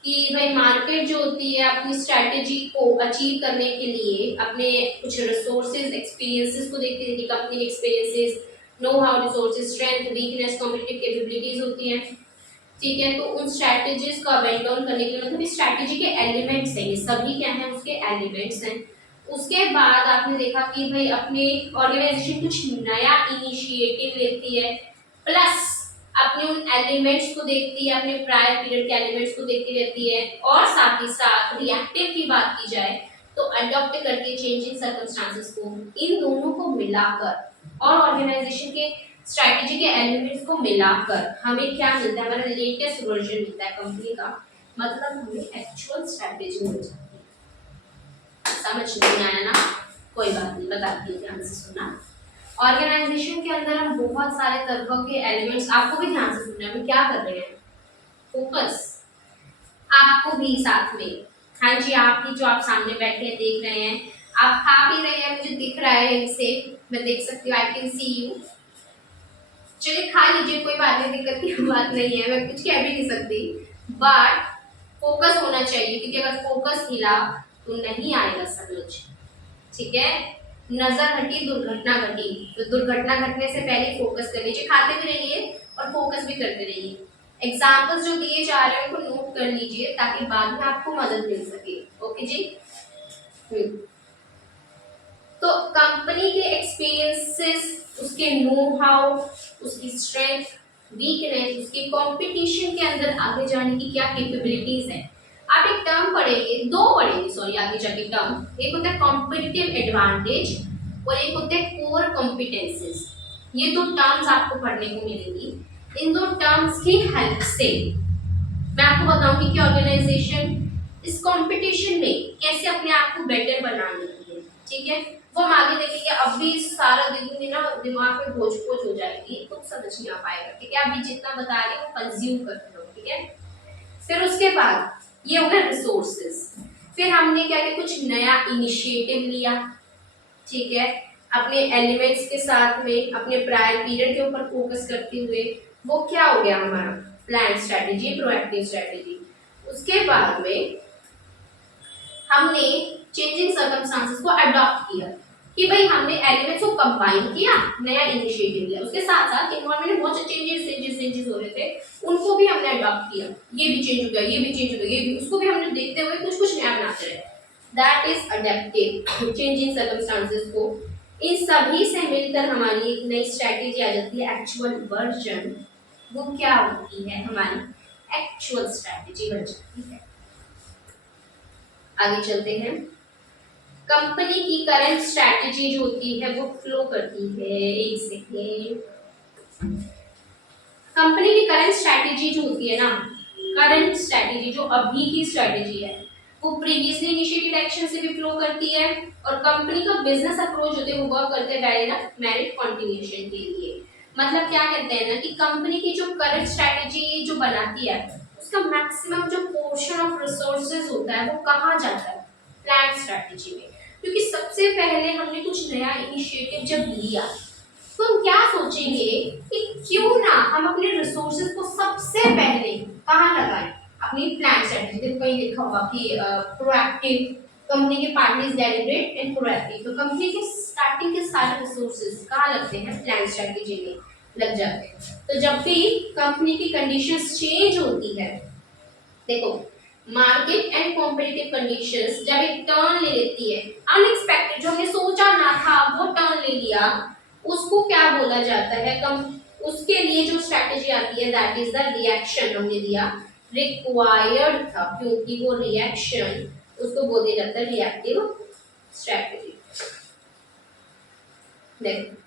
कि भाई मार्केट जो होती है अपनी स्ट्रैटेजी को अचीव करने के लिए अपने कुछ रिसोर्सेज एक्सपीरियंसेस को देखती है, company experiences, know how resources, strength, weakness, competitive capabilities होती हैं, ठीक है। तो उन स्ट्रैटेजीज को अवेंट डाउन करने के लिए, मतलब स्ट्रैटेजी के एलिमेंट्स हैं, ये सभी क्या हैं, उसके एलिमेंट्स हैं। उसके बाद आपने देखा कि भाई अपने ऑर्गेनाइजेशन कुछ नया इनिशिएटिव लेती है, प्लस अपने उन एलिमेंट्स को देखती है, अपने प्रायर पीरियड के एलिमेंट्स को देखती रहती है, और साथ ही साथ रिएक्टिव की बात की जाए तो अडॉप्ट करके चेंजिंग सर्कमस्टांसेस को, इन दोनों को मिलाकर और ऑर्गेनाइजेशन के स्ट्रैटेजी के एलिमेंट्स को मिलाकर हमें क्या मिलता है, हमारा लेटेस्ट वर्जन मिलता है कंपनी का, मतलब हमें एक्चुअल स्ट्रैटेजी मिल जाती है। समझ नहीं आया ना, कोई बात नहीं, बताती हूँ, ध्यान से सुनना। ऑर्गेनाइजेशन के अंदर हम बहुत सारे तरह के एलिमेंट्स, आपको भी ध्यान से सुनना है, हम क्या कर रहे हैं, फोकस, आपको भी साथ में, हाँ जी, आप भी जो आप सामने बैठे हैं देख रहे हैं, आप खा भी रहे हैं, मुझे दिख रहा है इनसे, मैं देख सकती हूँ, आई कैन सी यू। चलिए खा लीजिए, कोई बात नहीं, दिक्कत की बात नहीं है, मैं कुछ कह भी नहीं सकती, बट फोकस होना चाहिए, क्योंकि अगर फोकस हिला तो नहीं आएगा समझ, ठीक है। नजर हटी दुर्घटना घटी, तो दुर्घटना घटने से पहले फोकस कर लीजिए, खाते भी रहिए और फोकस भी करते रहिए। एग्जाम्पल्स जो दिए जा रहे हैं उनको नोट कर लीजिए ताकि बाद में आपको मदद मिल सके। ओके जी। हम्म। तो कंपनी के एक्सपीरियंसेस, उसके नो हाउ, उसकी स्ट्रेंथ, वीकनेस, उसकी कंपटीशन के अंदर आगे जाने की क्या कैपेबिलिटीज है। आप एक टर्म पढ़ेंगे, दो पढ़ेंगे सॉरी आगे जाके टर्म, एक होता है कॉम्पिटिटिव एडवांटेज और एक होते हैं कोर कॉम्पिटेंसेस। ये दो टर्म्स आपको पढ़ने को मिलेंगी। इन दो टर्म्स की हेल्प से मैं आपको बताऊंगी कि ऑर्गेनाइजेशन इस कंपटीशन में कैसे अपने आप को बेटर बनाने की है। ठीक है, वो हम आगे देखेंगे। अभी सारा दिन ना दिमाग में बोझ बोझ हो जाएगी, कुछ समझ नहीं आ पाएगा। ठीक है, अभी जितना बता रही हूँ कंज्यूम करते रहो। ठीक है, फिर उसके बाद ये हो गया रिसोर्सेज। फिर हमने क्या किया, कुछ नया इनिशिएटिव लिया। ठीक है, अपने एलिमेंट्स के साथ में अपने प्रायर पीरियड के ऊपर फोकस करते हुए वो क्या हो गया हमारा प्लान स्ट्रेटेजी, प्रोएक्टिव स्ट्रेटेजी। उसके बाद में हमने चेंजिंग सर्कमस्टांसेस को अडॉप्ट किया कि भाई हमने एलिमेंट्स को कंबाइन किया, नया इनिशिएटिव लिया। उसके साथ साथ एनवायरनमेंट में बहुत से चेंजेस हो रहे थे, उनको भी हमने अडॉप्ट किया। ये भी चेंज हो गया, ये भी चेंज हो गया, ये भी, उसको भी हमने देखते हुए कुछ कुछ नया बनाते रहे। That is adaptive changing circumstances को। इन सभी से मिलकर हमारी एक नई स्ट्रेटेजी आ जाती है, एक्चुअल वर्जन। वो क्या होती है, हमारी एक्चुअल स्ट्रेटेजी बन जाती है। आगे चलते हैं। कंपनी की करंट स्ट्रेटेजी जो होती है वो फ्लो करती है, एक सेकेंड। कंपनी की करंट स्ट्रेटेजी जो होती है ना, करंट स्ट्रेटेजी जो अभी की स्ट्रेटेजी है वो प्रीवियसली इनिशिएटेड एक्शन से भी फ्लो करती है। और कंपनी का बिजनेस अप्रोच होते हैं वो वर्क करते हैं ना मेरिट कंटिन्यूएशन के लिए। मतलब क्या कहते हैं ना कि कंपनी की जो करंट स्ट्रेटेजी जो बनाती है उसका मैक्सिमम जो पोर्शन ऑफ रिसोर्सेज होता है वो कहाँ जाता है, प्लान स्ट्रेटेजी में। क्योंकि सबसे पहले हमने कुछ नया इनिशिएटिव जब लिया तो हम क्या सोचेंगे कि क्यों ना हम अपने रिसोर्सेज को सबसे पहले कहाँ लगाएं, अपनी प्लान स्ट्रेटेजी। देखो कहीं लिखा होगा कि प्रोएक्टिव, कंपनी के पार्टनर्स डेलिब्रेट एंड प्रोएक्टिव। तो कंपनी के स्टार्टिंग के सारे रिसोर्सेज कहाँ लगते हैं, प्लान स्ट्रेटेजी में लग जाते हैं। तो जब भी कंपनी की कंडीशंस चेंज होती है, देखो मार्केट एंड कॉम्पिटिटिव कंडीशंस जब एक टर्न ले लेती है, अनएक्सपेक्टेड, जो हमने सोचा ना था वो टर्न ले लिया, उसको क्या बोला जाता है, उसके लिए जो स्ट्रेटेजी आती है दैट इज द रिएक्शन। हमने दिया रिक्वायर्ड था क्योंकि वो रिएक्शन, उसको बोल दिया जाता है रिएक्टिव स्ट्रेटेजी। देखो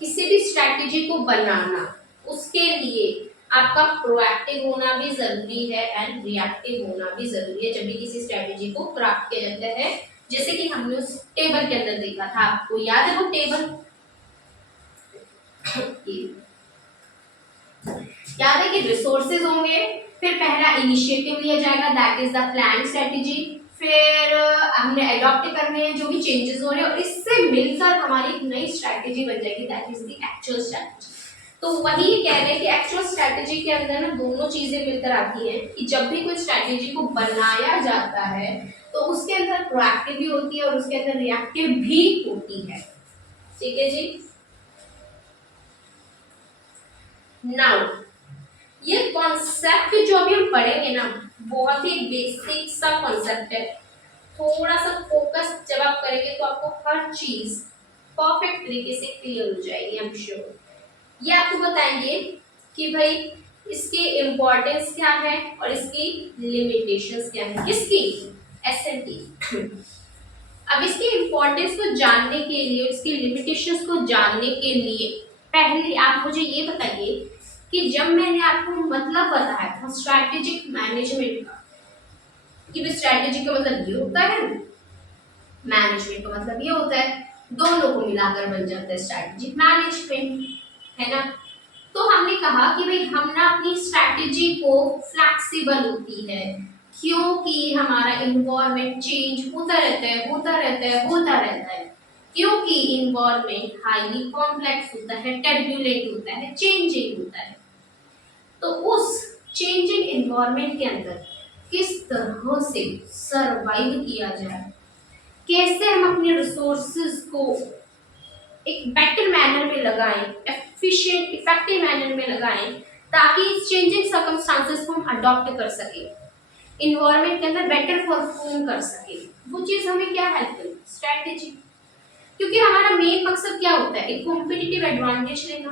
किसी भी स्ट्रेटेजी को बनाना, उसके लिए आपका प्रोएक्टिव होना भी जरूरी है एंड रिएक्टिव होना भी जरूरी है जब भी किसी स्ट्रेटेजी को क्राफ्ट किया जाता है। जैसे कि हमने उस टेबल के अंदर देखा था, आपको याद है वो टेबल याद है कि रिसोर्सेज होंगे, फिर पहला इनिशिएटिव लिया जाएगा that is the plan strategy, फिर हमने अडॉप्ट करने हैं जो भी चेंजेस हो रहे हैं और इससे मिलकर हमारी एक नई स्ट्रेटेजी बन जाएगी that is the actual strategy. तो वही कह रहे हैं कि एक्चुअल स्ट्रेटेजी के अंदर ना दोनों चीजें मिलकर आती हैं कि जब भी कोई स्ट्रेटेजी को बनाया जाता है तो उसके अंदर प्रोएक्टिव भी होती है और उसके अंदर रिएक्टिव भी होती है। ठीक है जी। नाउ ये कॉन्सेप्ट जो अभी हम पढ़ेंगे ना बहुत ही बेसिक सा कॉन्सेप्ट है। थोड़ा सा फोकस जब आप करेंगे तो आपको हर चीज परफेक्ट तरीके से क्लियर हो जाएगी, आई एम श्योर। ये आपको बताएंगे कि भाई इसकी इम्पोर्टेंस क्या है और इसकी लिमिटेशंस क्या है, किसकी, एसएनटी। अब इसकी इम्पोर्टेंस को जानने के लिए, इसकी लिमिटेशंस को जानने के लिए पहले आप मुझे ये बताइए कि जब मैंने आपको मतलब बताया था स्ट्रैटेजिक मैनेजमेंट का कि भी स्ट्रैटेजी का मतलब ये होता है, मैनेजमेंट का मतलब ये होता है, दोनों को मिलाकर बन जाता है स्ट्रैटेजिक मैनेजमेंट, है ना। तो हमने कहा कि भाई हम ना अपनी स्ट्रैटेजी को फ्लेक्सिबल होती है क्योंकि हमारा इन्वायरमेंट चेंज होता रहता है, होता रहता है, होता रहता है। क्योंकि इन्वायरमेंट हाईली कॉम्प्लेक्स होता है, टर्बुलेंट होता है, चेंजिंग होता है। तो उस चेंजिंग इन्वायरमेंट के अंदर किस तरह से सरवाइव किया जाए, कैसे हम अपने रिसोर्सेज को एक बेटर मैनर में लगाएं, एफिशिएंट इफेक्टिव मैनर में लगाएं ताकि इस चेंजिंग सर्कमस्टांसेस को हम अडॉप्ट कर सके, इन्वायरमेंट के अंदर बेटर परफॉर्म कर सके। वो चीज हमें क्या हेल्प करेगी? स्ट्रेटेजी। क्योंकि हमारा मेन मकसद क्या होता है? एक कॉम्पिटिटिव एडवांटेज लेना।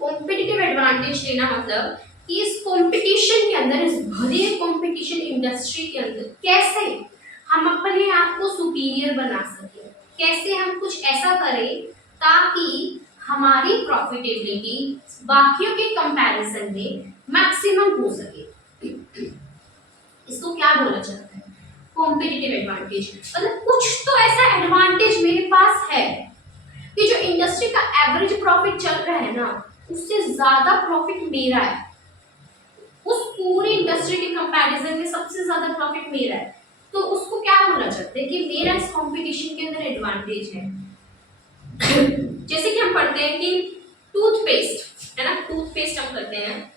कॉम्पिटिटिव एडवांटेज लेना मतलब कि इस कंपटीशन के अंदर, इस भरे कंपटीशन इंडस्ट्री के अंदर कैसे हम अपने आप को सुपीरियर बना सके, कैसे हम कुछ ऐसा करें ताकि हमारी प्रॉफिटेबिलिटी बाकियों के कंपैरिजन में मैक्सिमम हो सके। इसको क्या बोला जाता है? Competitive advantage. मतलब कुछ तो ऐसा एडवांटेज मेरे पास है कि जो इंडस्ट्री का एवरेज प्रॉफिट चल रहा है ना, उससे ज्यादा प्रॉफिट मेरा है। उस पूरी इंडस्ट्री के कंपैरिजन में सबसे ज्यादा प्रॉफिट मेरा है। तो उसको क्या बोला जाता है कि मेरा इस कंपटीशन के अंदर एडवांटेज है। जैसे कि हम पढ़ते हैं कि टूथपेस्ट है ना, टूथपेस्ट हम करते हैं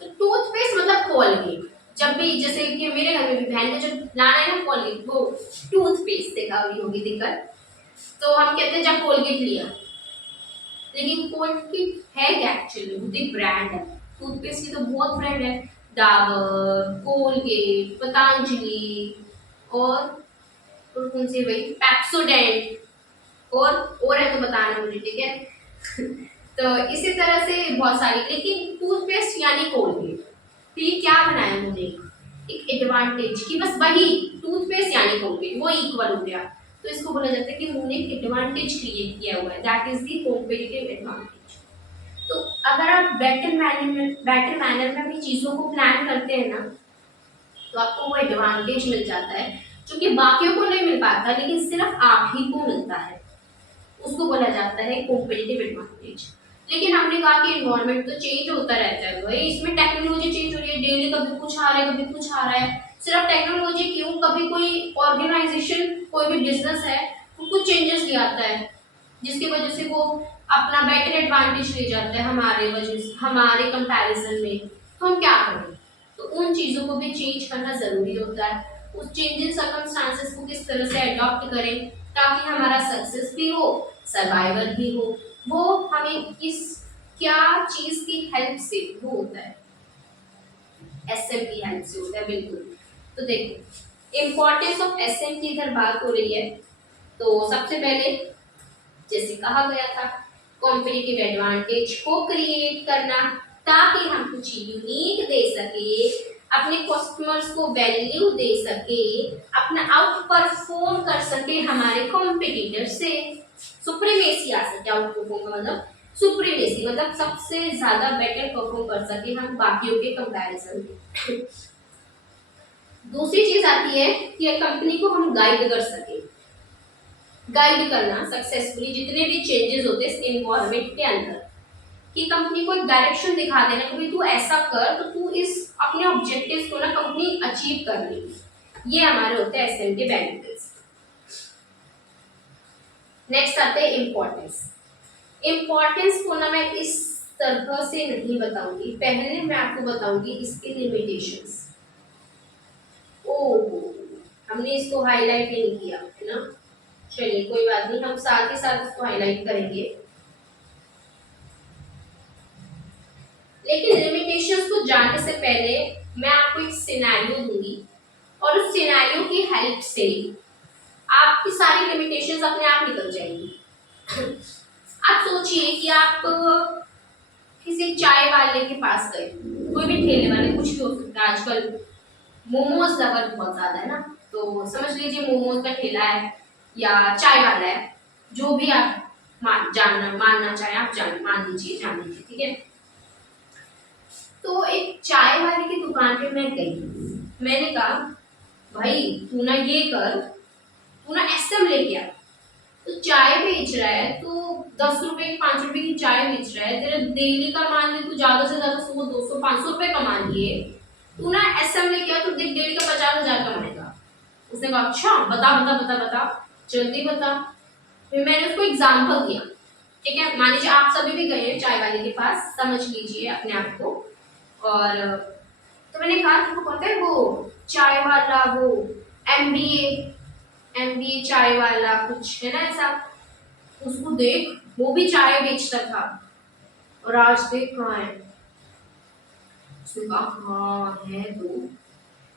तो टूथपेस्ट मतलब कोलगेट। जब भी जैसे कि मेरे घर में भी बहन को जब लाना है ना कोलगेट, वो टूथपेस्ट देखा हुई होगी दिक्कत, तो हम कहते हैं जब कोलगेट लिया। लेकिन कोलगेट है क्या एक्चुअली? वो एक ब्रांड है। टूथपेस्ट की तो बहुत ब्रांड है, डाबर, कोलगेट, पतंजलि और कौन सी भाई, पेप्सोडेंट और है तो बताना मुझे, ठीक है? तो इसी तरह से बहुत सारी, लेकिन टूथपेस्ट यानी कोलगेट, तो ये क्या बनाया उन्होंने? एक एडवांटेज कि बस वही टूथपेस्ट यानी कोलगेट वो इक्वल हो गया। तो इसको बोला जाता है कि उन्होंने एक एडवांटेज क्रिएट किया हुआ है, that is the competitive advantage. तो अगर आप बेटर मैनर में भी चीजों को प्लान करते हैं ना, तो आपको वो एडवांटेज मिल जाता है जो कि बाकियों को नहीं मिल पाता, लेकिन सिर्फ आप ही को मिलता है। उसको बोला जाता है कॉम्पिटिटिव एडवांटेज। लेकिन हमने कहा कि एनवायरनमेंट तो चेंज होता रहता है भाई, इसमें टेक्नोलॉजी चेंज हो रही है डेली, कभी कुछ आ रहा है कभी कुछ आ रहा है। सिर्फ टेक्नोलॉजी क्यों, कभी कोई ऑर्गेनाइजेशन, कोई भी बिजनेस है, वो कुछ चेंजेस ले आता है जिसकी वजह से वो अपना बेटर एडवांटेज ले जाता है हमारे वजह से, हमारे कंपैरिजन में। तो हम क्या करें? तो उन चीजों को भी चेंज करना जरूरी होता है। उस चेंजिंग सर्कमस्टांसेस को किस तरह से अडॉप्ट करें ताकि हमारा सक्सेस भी हो, सर्वाइवल भी हो। वो हमें इस क्या चीज की हेल्प से वो होता है? एसएम की हेल्प से होता है, बिल्कुल। तो देखो इंपॉर्टेंस ऑफ एसएम की इधर बात हो रही है। तो सबसे पहले जैसे कहा गया था, कॉम्पिटिटिव एडवांटेज को क्रिएट करना ताकि हम कुछ यूनिक दे सके, अपने कस्टमर्स को वैल्यू दे सके, अपना आउट परफॉर्म कर सके हमारे कॉम्पिटिटर से, सुप्रीमेसी आ सके। आउट परफॉर्म मतलब सुप्रीमेसी, मतलब सबसे ज्यादा बेटर परफॉर्म कर सके हम बाकियों के कंपैरिजन में। दूसरी चीज आती है कि कंपनी को हम गाइड कर सके। गाइड करना सक्सेसफुली जितने भी चेंजेस होते हैं एनवायरनमेंट के अंदर, कि कंपनी को एक डायरेक्शन दिखा देना कि भाई तू ऐसा कर तो तू इस अपने ऑब्जेक्टिव्स को ना कंपनी अचीव कर लेगी। ये हमारे होते हैं एसएम के बेनिफिट्स। नेक्स्ट आते हैं इम्पोर्टेंस। इम्पोर्टेंस को ना मैं इस तरह से नहीं बताऊंगी, पहले मैं आपको बताऊंगी इसके लिमिटेशंस। ओह, हमने इसको हाईलाइट ही नहीं किया है ना, चलिए कोई बात नहीं, हम साथ ही साथ इसको हाईलाइट करेंगे। लेकिन लिमिटेशंस को जानने से पहले मैं आपको एक सिनेरियो दूंगी और उस सिनेरियो की हेल्प से आपकी सारी लिमिटेशंस अपने आप निकल जाएंगी। आप सोचिए कि आप किसी चाय वाले के पास गए, कोई भी ठेले वाले, कुछ भी हो सकता है, आजकल मोमोज लवर बहुत ज्यादा है ना, तो समझ लीजिए मोमोज का ठेला है या चाय वाला है, जो भी आप मानना चाहे आप मान लीजिए, जान लीजिए, ठीक है। तो एक चाय वाले की दुकान पे मैं गई, मैंने कहा भाई तू ना ये कर, तू ना एसएम लेके आ। तो चाय बेच रहा है तो 10 रुपए 5 रुपए की चाय बेच रहा है, तेरे डेली का मान ले, तू ज्यादा से ज्यादा 100 200 500 रुपए कमा लिए, तू ना एसएम लेके आ तो देख डेली का 50,000 कमाएगा। उसने कहा अच्छा बता बता बता बता, जल्दी बता। फिर मैंने उसको एग्जाम्पल दिया, ठीक है। मान लीजिए आप सभी भी गए हैं चाय वाले के पास, समझ लीजिए अपने आप को। और तो मैंने कहा तुमको पता है वो चाय वाला, वो एमबीए चाय वाला कुछ है ना ऐसा, उसको देख, वो भी चाय बेचता था और आज देख कहाँ है। उसने कहा हाँ है तो।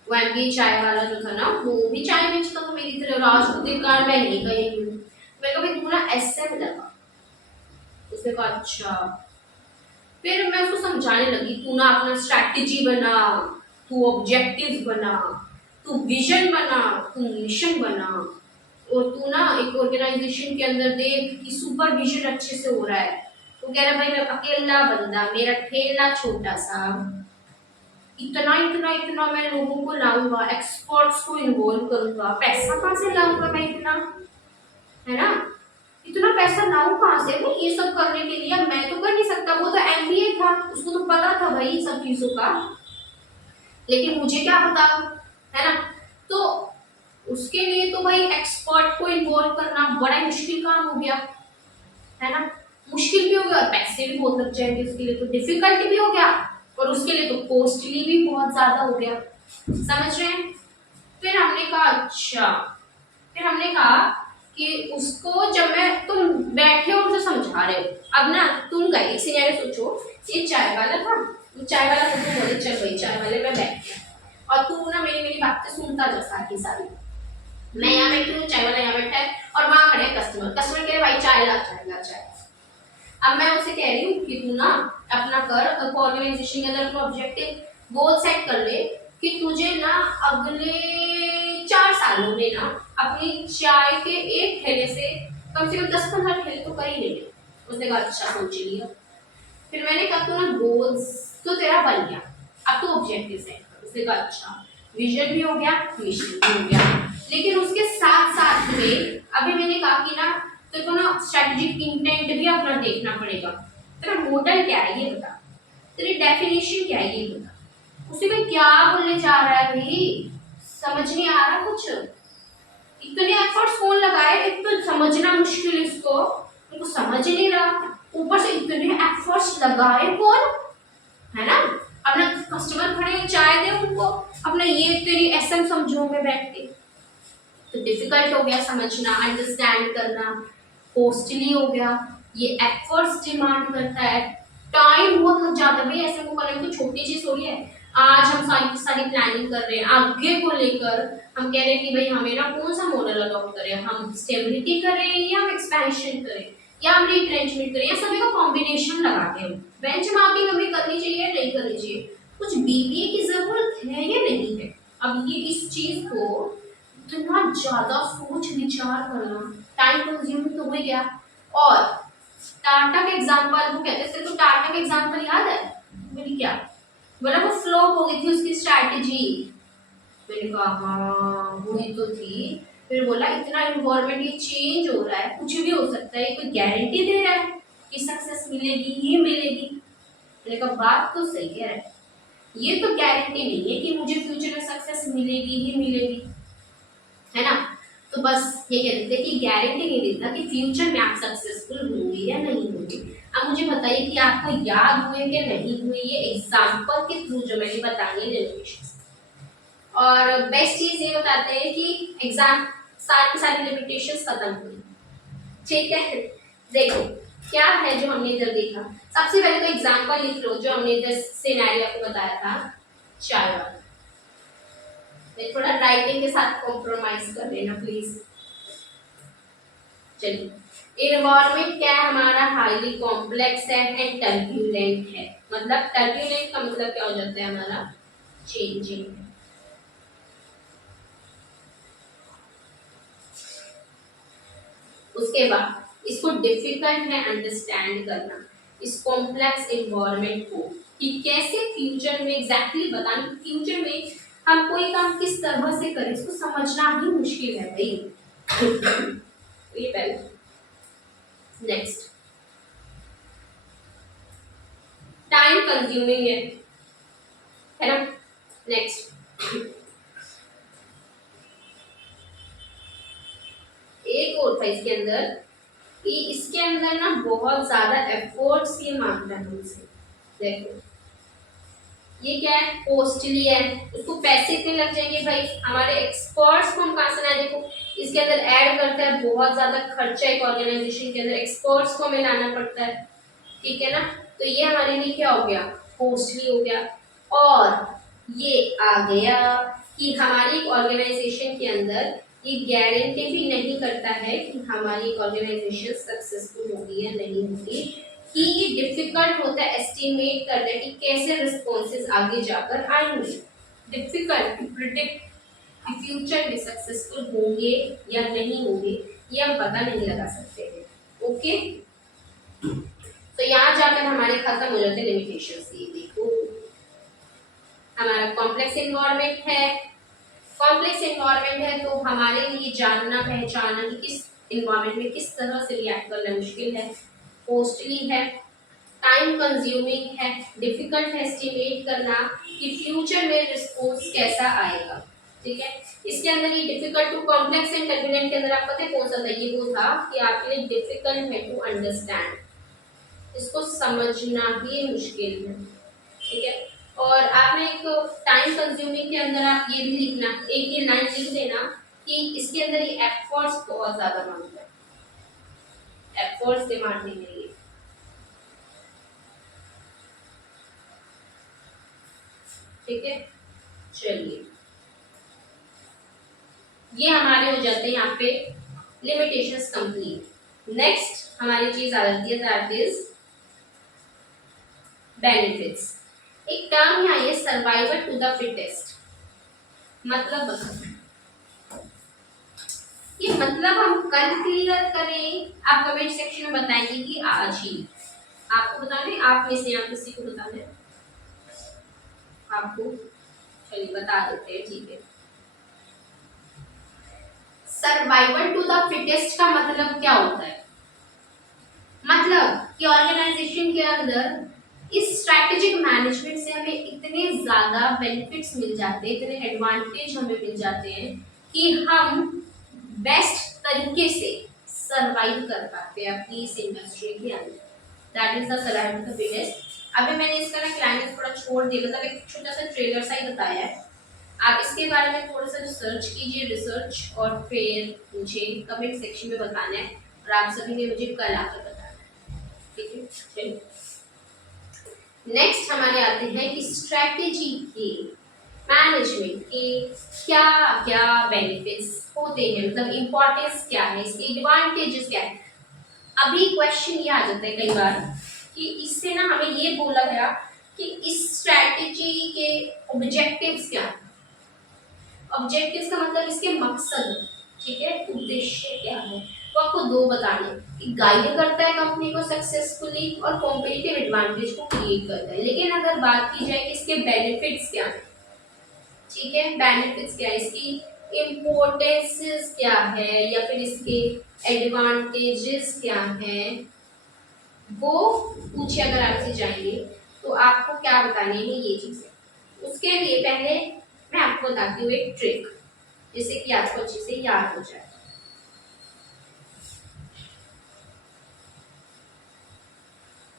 वो एमपी चाय वाला जो था ना, वो भी चाय बेचता था मेरी तरह, और आज को देख कहाँ मैं नहीं गई हूँ। मैं कभी पूरा ऐसे में लगा। उसने कहा अच्छा। फिर मैं उसको समझाने लगी, तू ना अपना स्ट्रैटेजी बना, तू ऑब्जेक्टिव्स बना, तू विजन बना, तू मिशन बना, और तू ना एक ऑर्गेनाइजेशन के अंदर देख कि सुपरविजन अच्छे से हो रहा है। तो कह रहा भाई मैं अकेला बंदा, मेरा ठेला छोटा सा, इतना इतना इतना मैं लोगों को लाऊंगा, एक्सपर्ट्स को इन्वॉल्व करूंगा, पैसा कहाँ से लाऊंगा मैं इतना, है ना। इतना पैसा लाऊं कहाँ से मैं ये सब करने के लिए, मैं तो कर नहीं सकता। वो तो एमबीए था, उसको तो पता था भाई सब चीजों का, लेकिन मुझे क्या पता, है ना। तो उसके लिए तो भाई एक्सपर्ट को इन्वॉल्व करना बड़ा ही मुश्किल काम हो गया, है ना। मुश्किल भी हो गया और पैसे भी बहुत लग जाएंगे उसके लिए, तो डिफिकल्ट भी हो गया, और उसके लिए तो कॉस्टली भी बहुत ज्यादा हो गया। समझ रहे हैं। फिर हमने कहा अच्छा, फिर हमने कहा कि उसको, जब मैं, तुम बैठे हो मुझे समझा रहे हो, अब ना तुम गए एक सिनेरियो सोचो, ये चाय वाला था, चाय वाला मुझे बोले चल भाई चाय वाले में बैठ गया, और तू ना मेरी मेरी बातें सुनता जा सारी सारी। मैं यहाँ बैठी हूँ, चाय वाला यहाँ बैठा है, और वहां खड़े कस्टमर, कस्टमर कह रहे भाई चाय ला चाय ला चाय। अब मैं उसे कह रही हूँ कि तू ना अपना कर ऑर्गेनाइजेशन के अंदर तू ऑब्जेक्टिव गोल सेट कर ले कि तुझे ना अगले 4 सालों में ना अपनी चाय के एक ठेले से कम 10-15 ठेले तो कर ही ले। उसने कहा अच्छा सोच लिया। फिर मैंने कहा तू ना गोल्स तो तेरा बन गया, अब तू ऑब्जेक्टिव सेट कर। उसने कहा अच्छा, विजन भी हो गया, मिशन भी हो गया, लेकिन उसके साथ साथ में अभी मैंने कहा कि ना तेरे को ना स्ट्रेटेजिक इंटेंट भी अपना देखना पड़ेगा। तेरा मॉडल क्या है ये बता, तेरी डेफिनेशन क्या है ये बता। उसे मैं क्या बोलने जा रहा है भाई, समझ नहीं आ रहा कुछ। इतने एफर्ट्स कौन लगाए, एक तो समझना मुश्किल इसको, उनको समझ नहीं रहा, ऊपर से इतने एफर्ट्स लगाए कौन, है ना। अपना कस्टमर खड़े चाय दे उनको, अपना ये तेरी एसएम समझो में बैठ के, तो डिफिकल्ट हो गया समझना, अंडरस्टैंड करना, कॉस्टली हो गया, ये एफर्ट्स डिमांड करता है, टाइम बहुत लग जाता है भाई। ऐसे को करने में तो छोटी चीज थोड़ी है। आज हम सारी की सारी प्लानिंग कर रहे हैं आगे को लेकर, हम कह रहे हैं कि भाई हमें ना कौन सा मॉडल अडॉप्ट करें, हम स्टेबिलिटी करें या हम एक्सपेंशन करें या हम रिट्रेंचमेंट करें, या सभी का कॉम्बिनेशन लगाते हैं। बेंचमार्किंग हमें करनी चाहिए या नहीं करनी चाहिए, कुछ बीबीए की जरूरत है या नहीं है। अब ये इस चीज को इतना ज्यादा सोच विचार करना, टाइम कंज्यूमिंग तो हो ही गया। और टाटा का एग्जांपल वो कहते थे, तो टाटा का एग्जांपल याद है मेरी क्या, बोला वो फ्लॉप हो गई थी उसकी स्ट्रैटेजी। मैंने कहा हाँ हुई तो थी। फिर बोला इतना इन्वायरमेंट ये चेंज हो रहा है, कुछ भी हो सकता है, कोई गारंटी दे रहा है कि सक्सेस मिलेगी ही मिलेगी। मैंने कहा बात तो सही कह रहा है, ये तो गारंटी नहीं है कि मुझे फ्यूचर में सक्सेस मिलेगी ही मिलेगी, है ना। तो बस ये कहते थे कि गारंटी नहीं देता कि फ्यूचर में आप सक्सेसफुल होंगे या नहीं होंगे। अब मुझे बताइए कि आपको याद हुए कि नहीं हुए ये एग्जाम्पल के थ्रू जो मैंने बताई है लिमिटेशन। और बेस्ट चीज ये बताते हैं कि एग्जाम सारी की सारी लिमिटेशंस खत्म हुई। ठीक है, देखो क्या है जो हमने इधर देखा। सबसे पहले तो एग्जाम्पल लिख लो जो हमने इधर सिनेरियो आपको बताया था चाय वाला। थोड़ा राइटिंग के साथ कॉम्प्रोमाइज कर लेना प्लीज। चलिए, एनवायरमेंट क्या है हमारा, हाईली कॉम्प्लेक्स है एंड टर्ब्यूलेंट है। मतलब टर्ब्यूलेंट का मतलब क्या हो जाता है हमारा, चेंजिंग है। उसके बाद इसको डिफिकल्ट है अंडरस्टैंड करना, इस कॉम्प्लेक्स एनवायरमेंट को, कि कैसे फ्यूचर में एग्जैक्टली बताना, फ्यूचर में हम कोई काम किस तरह से करें, इसको समझना ही मुश्किल है भाई। ये पहले। नेक्स्ट, टाइम कंज्यूमिंग है ना। नेक्स्ट, एक और था इसके अंदर कि इसके अंदर ना बहुत ज्यादा एफर्ट्स ये मांगता है हमसे। देखो ये क्या है, कॉस्टली है, उसको पैसे इतने लग जाएंगे भाई, हमारे एक्सपर्ट्स को हम कहाँ से ना, देखो इसके अंदर ऐड करता है, बहुत ज्यादा खर्चा एक ऑर्गेनाइजेशन के अंदर, एक्सपर्ट्स को हमें लाना पड़ता है, ठीक है ना। तो ये हमारे लिए क्या हो गया, कॉस्टली हो गया। और ये आ गया कि हमारी ऑर्गेनाइजेशन के अंदर ये गारंटी भी नहीं करता है कि हमारी ऑर्गेनाइजेशन सक्सेसफुल होगी या नहीं होगी, कि ये डिफिकल्ट होता है एस्टिमेट करना कि कैसे रिस्पॉन्सेज आगे जाकर आएंगे, डिफिकल्ट टू प्रिडिक्ट कि फ्यूचर में सक्सेसफुल होंगे या नहीं होंगे, ये हम पता नहीं लगा सकते हैं। ओके, तो यहाँ जाकर हमारे खत्म हो जाते लिमिटेशंस। ये देखो हमारा कॉम्प्लेक्स इन्वायरमेंट है, कॉम्प्लेक्स इन्वायरमेंट है तो हमारे लिए जानना पहचानना कि किस इन्वायरमेंट में किस तरह से रिएक्ट करना मुश्किल है, कॉस्टली है, टाइम कंज्यूमिंग है, डिफिकल्ट है एस्टिमेट करना कि फ्यूचर में रिस्पॉन्स कैसा आएगा, ठीक है। इसके अंदर ये difficult to complex and turbulent के अंदर आप पता है कौन सा था, ये वो था कि आपके लिए डिफिकल्ट है टू अंडरस्टैंड, इसको समझना ही मुश्किल है, ठीक है। और आपने एक टाइम कंज्यूमिंग के अंदर आप ये भी लिखना, एक ये लाइन लिख देना कि इसके अंदर ये एफर्ट्स बहुत ज्यादा मांगता है, एफर्ट्स डिमांडिंग है ये, ठीक है। चलिए ये हमारे हो जाते हैं यहाँ पे लिमिटेशंस कंप्लीट। नेक्स्ट हमारी चीज आ जाती है दैट इज बेनिफिट्स। एक टर्म यहाँ ये सर्वाइवल टू द फिटेस्ट, मतलब ये मतलब हम कल क्लियर करें, आप कमेंट सेक्शन में बताएंगे कि आज ही आपको बताने, आप में से आप किसी को बताने आपको, चलिए बता देते हैं, ठीक है। सर्वाइवल टू द फिटेस्ट का मतलब क्या होता है, मतलब कि ऑर्गेनाइजेशन के अंदर इस स्ट्रैटेजिक मैनेजमेंट से हमें इतने ज्यादा बेनिफिट्स मिल जाते हैं, इतने एडवांटेज हमें मिल जाते हैं कि हम बेस्ट तरीके से सरवाइव कर पाते हैं अपनी इस इंडस्ट्री के अंदर, that is the survival to the fittest. अभी मैंने इसका ना क्लाइमेट थोड़ा छोड़ दिया, मतलब एक छोटा सा ट्रेलर सा ही बताया है, आप इसके बारे में थोड़ा सा रिसर्च कीजिए, रिसर्च और फिर मुझे कमेंट सेक्शन में बताना है, और आप सभी ने मुझे कल आकर बताना है, ठीक है। चलिए नेक्स्ट हमारे आते हैं कि स्ट्रेटेजी के मैनेजमेंट के क्या क्या बेनिफिट्स होते हैं, मतलब इंपॉर्टेंस क्या है, इसके एडवांटेजेस क्या है। अभी क्वेश्चन ये आ जाता है कई बार कि इससे ना हमें ये बोला गया कि इस स्ट्रेटेजी के ऑब्जेक्टिव्स क्या है, ऑब्जेक्टिव्स का मतलब इसके मकसद, ठीक है, उद्देश्य क्या है, तो आपको दो बताने, गाइड करता है कंपनी को सक्सेसफुली और कॉम्पिटिटिव एडवांटेज को क्रिएट करता है। लेकिन अगर बात की जाए कि इसके बेनिफिट्स क्या है, ठीक है, बेनिफिट्स क्या है, इसकी इम्पोर्टेंस क्या है, या फिर इसके एडवांटेजेस क्या है, वो पूछे अगर आपसे जाएंगे तो आपको क्या बताने हैं ये चीजें। उसके लिए पहले मैं आपको बताती हूँ एक ट्रिक, जिससे कि आपको अच्छे से याद हो जाए।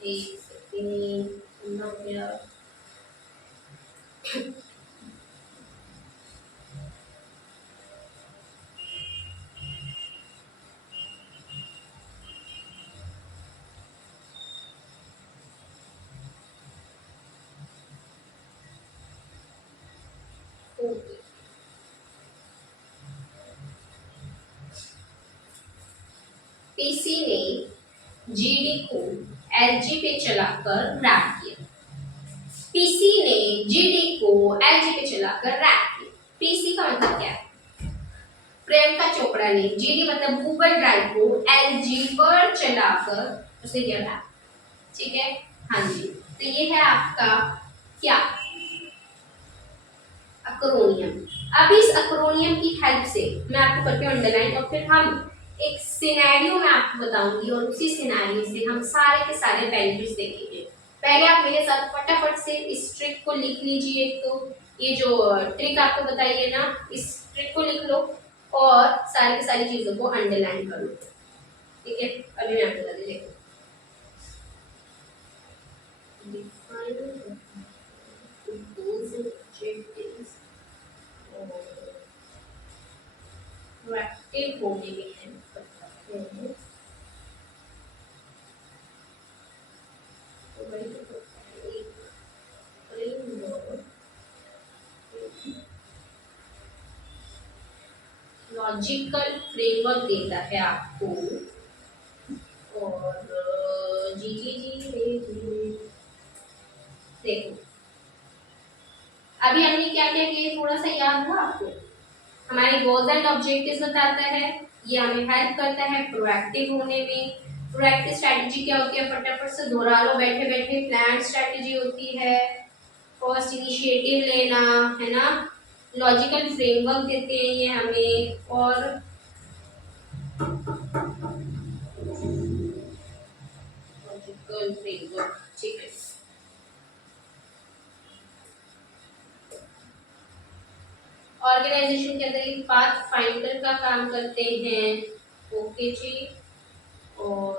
एक सेकंड हो गया, पीसी ने जीडी को एलजी पे चलाकर क्रैक किया, पीसी ने जीडी को एलजी पे चलाकर क्रैक किया। पीसी का मतलब क्या है, प्रियंका चोपड़ा ने जीडी मतलब गूगल ड्राइव को एलजी पर चलाकर उसे किया था, ठीक है। हाँ जी, तो ये है आपका क्या, अक्रोनियम। अब इस अक्रोनियम की हेल्प से मैं आपको करके अंडरलाइन, और फिर हम एक सिनेरियो में आपको बताऊंगी, और उसी सिनेरियो से हम सारे के सारे बेनिफिट्स देखेंगे। पहले आप मेरे साथ फटाफट से इस ट्रिक को लिख लीजिए, तो ये जो ट्रिक आपको बताई है ना, इस ट्रिक को लिख लो और सारी की सारी चीजों को अंडरलाइन कर लो, ठीक है। अभी मैं आपको बता देती हूँ। प्रोएक्टिव होने में हेल्प करता है। तो वही तो होता है एक फ्रेमवर्क, लॉजिकल फ्रेमवर्क देता है आपको। और जी जी जी जी देखो, अभी हमने क्या क्या किया थोड़ा सा याद हुआ आपको? हमारे गोल्स एंड ऑब्जेक्टिव्स बताता है, ये हमें हेल्प करता है प्रोएक्टिव होने में। प्रोएक्टिव स्ट्रेटजी क्या होती है, फटाफट से दोहरा लो बैठे बैठे। प्लान स्ट्रेटजी होती है फर्स्ट इनिशिएटिव लेना, है ना। लॉजिकल फ्रेमवर्क देते हैं ये हमें, और लॉजिकल फ्रेमवर्क, ठीक है। ऑर्गेनाइजेशन के अंदर एक पाथ फाइंडर का काम करते हैं। ओके जी। और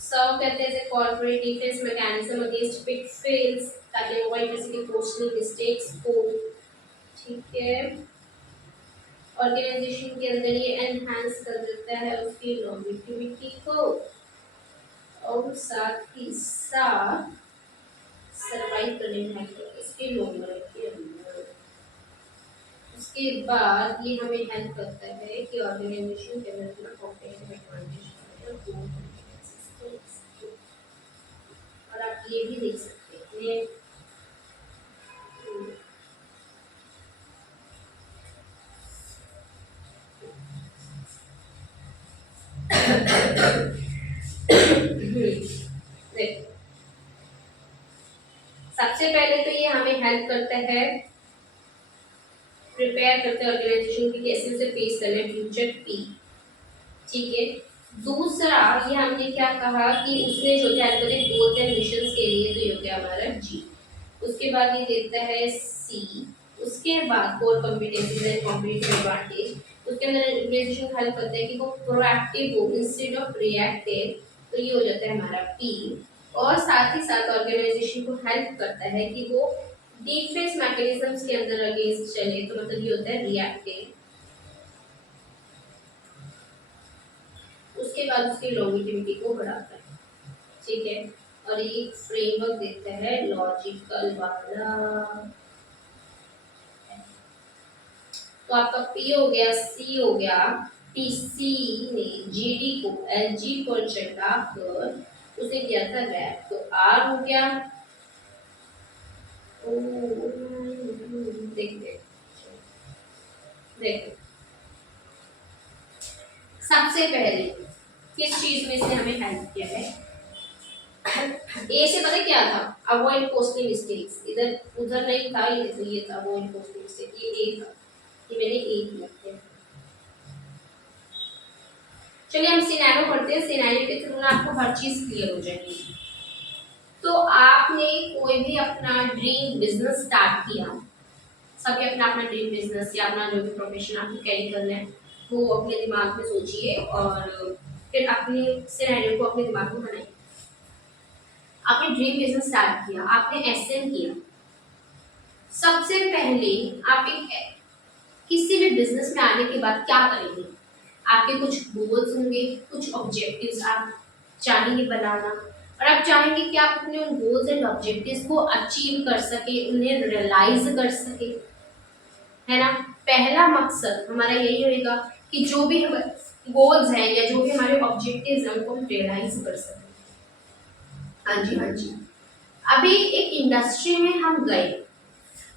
सर्व करते हैं corporate defence mechanism against pitfalls, ताकि अवॉइड कर सके कॉस्टली मिस्टेक्स को, ठीक है। ऑर्गेनाइजेशन के अंदर ये एनहांस कर देता है उसकी लॉन्जिविटी को, और साथ ही साथ सरवाइव करने में हेल्प करता है इसके लॉन्ग रन के अंदर। उसके बाद ये हमें हेल्प करता है कि ऑर्गेनाइजेशन के अंदर अपना कॉम्पिटिटिव एडवांटेज है। और आप ये भी देख सकते हैं सबसे पहले तो ये हमें हेल्प करता है, प्रिपेयर करते हैं ऑर्गेनाइजेशन की कैसे उसे फेस करना है फ्यूचर पी, ठीक है। दूसरा ये हमने क्या कहा कि उसने जो हेल्प करे गोल्स एंड मिशंस के लिए, तो ये हो गया हमारा जी। उसके बाद ये देता है सी। उसके बाद core competencies and competitive advantage, उसके अंदर ऑर्गेनाइजेशन हेल्प करता है कि वो प्रोएक्टिव हो इंस्टेड ऑफ रिएक्टिव, तो ये हो जाता है हमारा पी। और साथ ही साथ ऑर्गेनाइजेशन को हेल्प करता है कि वो डिफेंस मैकेनिज्म्स के अंदर अगेंस्ट चले, तो मतलब ये होता है रिएक्टिव। उसके बाद उसकी लॉन्जिविटी को बढ़ाता है, ठीक है। और ये फ्रेमवर्क देता है लॉजिकल वाला। तो आपका पी हो गया, सी हो गया, पीसी ने जीडी को एलजी पर चढ़ाकर उसे किया था रैप, तो आर हो गया। देखते देखो, सबसे पहले किस चीज में से हमें हेल्प किया है? ए से पता क्या था, अवॉइड कॉस्टली मिस्टेक्स। इधर उधर नहीं था, ये तो ये था अवॉइड कॉस्टली मिस्टेक, ये ए था, ये मैंने ए किया है। चलिए हम सिनेरियो पढ़ते हैं, सिनेरियो के थ्रू ना आपको हर चीज क्लियर हो जाएगी। तो आपने कोई भी अपना ड्रीम बिजनेस स्टार्ट किया, सभी अपना अपना ड्रीम बिजनेस या अपना जो भी प्रोफेशन आपको कैरी करना है वो अपने दिमाग में सोचिए, और फिर अपने सिनेरियो को अपने दिमाग में बनाइए। आपने ड्रीम बिजनेस स्टार्ट किया, आपने एसएम किया। सबसे पहले आप एक किसी भी बिजनेस में आने के बाद क्या करेंगे? आपके कुछ गोल्स होंगे, कुछ ऑब्जेक्टिव्स आप चाहेंगे बनाना, और आप चाहेंगे कि आप अपने उन गोल्स एंड ऑब्जेक्टिव्स को अचीव कर सके, उन्हें रियलाइज कर सके, है ना। पहला मकसद हमारा यही होगा कि जो भी गोल्स हैं या जो भी हमारे ऑब्जेक्टिव्स हैं उनको हम रियलाइज कर सकें। हाँ जी हाँ जी। अभी एक इंडस्ट्री में हम गए,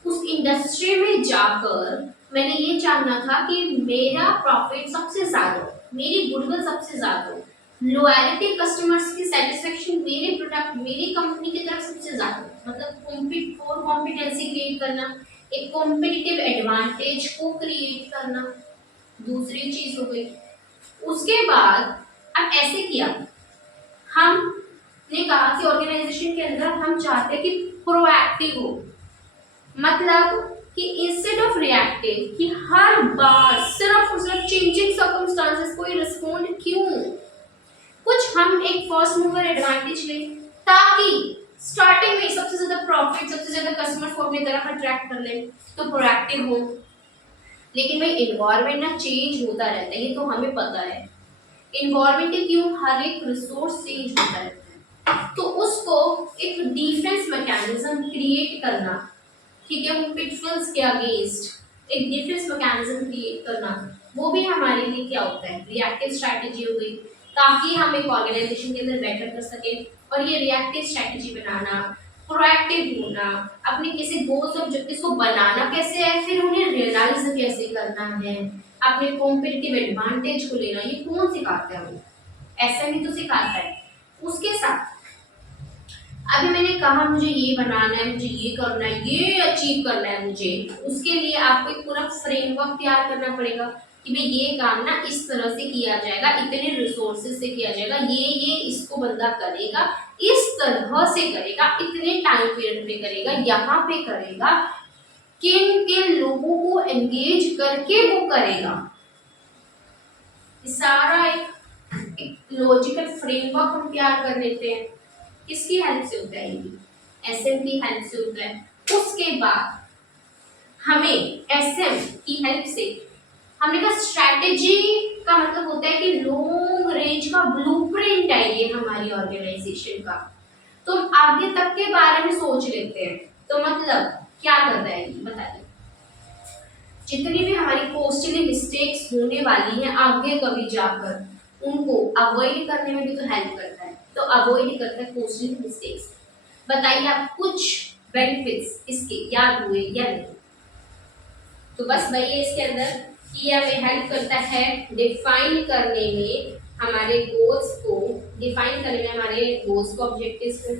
उस इंडस्ट्री में जाकर मैंने ये जानना था कि मेरा प्रॉफिट सबसे ज्यादा हो, मेरी गुडविल सबसे ज्यादा हो, लॉयल्टी कस्टमर्स की सेटिस्फेक्शन मेरे प्रोडक्ट मेरी कंपनी की तरफ सबसे ज्यादा हो, मतलब कॉम्पिटेंसी क्रिएट करना, एक कॉम्पिटिटिव एडवांटेज को क्रिएट करना, दूसरी चीज हो गई। उसके बाद अब ऐसे किया, हमने कहा कि ऑर्गेनाइजेशन के अंदर हम चाहते हैं कि प्रोएक्टिव हो, मतलब कि इंस्टेड ऑफ रिएक्टिव कि हर बार सिर्फ और सिर्फ चेंजिंग सर्कमस्टांसेस को ही रिस्पोंड क्यों, कुछ हम एक फर्स्ट मूवर एडवांटेज लें ताकि स्टार्टिंग में सबसे ज्यादा प्रॉफिट, सबसे ज्यादा कस्टमर को अपनी तरफ अट्रैक्ट कर ले तो प्रोएक्टिव हो। लेकिन भाई इन्वायरमेंट ना चेंज होता रहता है, ये तो हमें पता है। इन्वायरमेंट क्यों, हर एक रिसोर्स चेंज होता रहता है, तो उसको एक डिफेंस मैकेनिज्म क्रिएट करना, ठीक है, उन पिटफॉल्स के अगेंस्ट एक डिफेंस मैकेनिज्म क्रिएट करना, वो भी हमारे लिए क्या होता है, रिएक्टिव स्ट्रैटेजी हो गई, ताकि हम एक ऑर्गेनाइजेशन के अंदर बेटर कर सकें। और ये रिएक्टिव स्ट्रैटेजी बनाना, प्रोएक्टिव होना, अपने किसी गोल्स ऑब्जेक्टिव्स को बनाना कैसे है, फिर उन्हें रियलाइज कैसे करना है, अपने कॉम्पिटिटिव एडवांटेज को लेना, ये कौन सिखाता है हमें, एसएमई तो सिखाता है। उसके साथ अभी मैंने कहा मुझे ये बनाना है, मुझे ये करना है, ये अचीव करना है मुझे, उसके लिए आपको एक पूरा फ्रेमवर्क तैयार करना पड़ेगा कि भाई ये काम ना इस तरह से किया जाएगा, इतने रिसोर्सेज से किया जाएगा, ये इसको बंदा करेगा, इस तरह से करेगा, इतने टाइम पीरियड पे करेगा, यहाँ पे करेगा, किन किन लोगों को एंगेज करके वो करेगा। सारा एक लॉजिकल फ्रेमवर्क हम तैयार कर लेते हैं। किसकी हेल्प से होता है, ये एसएम की हेल्प से होता है। उसके बाद हमें एसएम की हेल्प से, हमने कहा स्ट्रैटेजी का मतलब होता है कि लॉन्ग रेंज का ब्लूप्रिंट है ये हमारी ऑर्गेनाइजेशन का, तो हम आगे तक के बारे में सोच लेते हैं। तो मतलब क्या करता है ये बताइए, जितनी भी हमारी कॉस्टली मिस्टेक्स होने वाली हैं आगे कभी जाकर, उनको अवॉइड करने में भी तो हेल्प करता है, तो अवॉइड करता है कॉस्टली मिस्टेक्स। बताइए आप कुछ बेनिफिट्स इसके याद हुए या नहीं। तो बस वही है इसके अंदर कि हमें हेल्प करता है डिफाइन करने में, हमारे गोल्स को डिफाइन करने में, हमारे गोल्स को, ऑब्जेक्टिव्स को,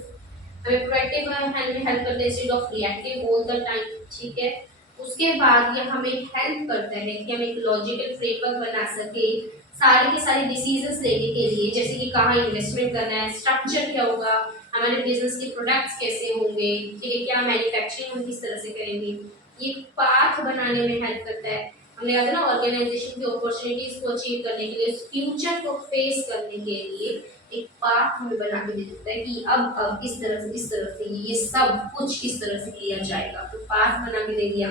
हमें प्रोएक्टिव हेल्प करता है instead of reactive all the time, ठीक है। उसके बाद ये हमें हेल्प करता है कि हम एक लॉजिकल फ्रेमवर्क बना सके सारे के सारे डिसीजंस लेने के लिए, जैसे कि कहाँ इन्वेस्टमेंट करना है, स्ट्रक्चर क्या होगा, हमारे बिजनेस के प्रोडक्ट्स कैसे होंगे, ठीक है, क्या मैन्युफैक्चरिंग हम किस तरह से करेंगे, ये पाथ बनाने में हेल्प करता है। हमने कहा था ना ऑर्गेनाइजेशन की अपॉर्चुनिटीज को अचीव करने के लिए, फ्यूचर को फेस करने के लिए एक पाथ हमें बना के दे देता है कि अब इस तरह से ये सब कुछ इस तरह से किया जाएगा, तो पाथ बना के दे दिया।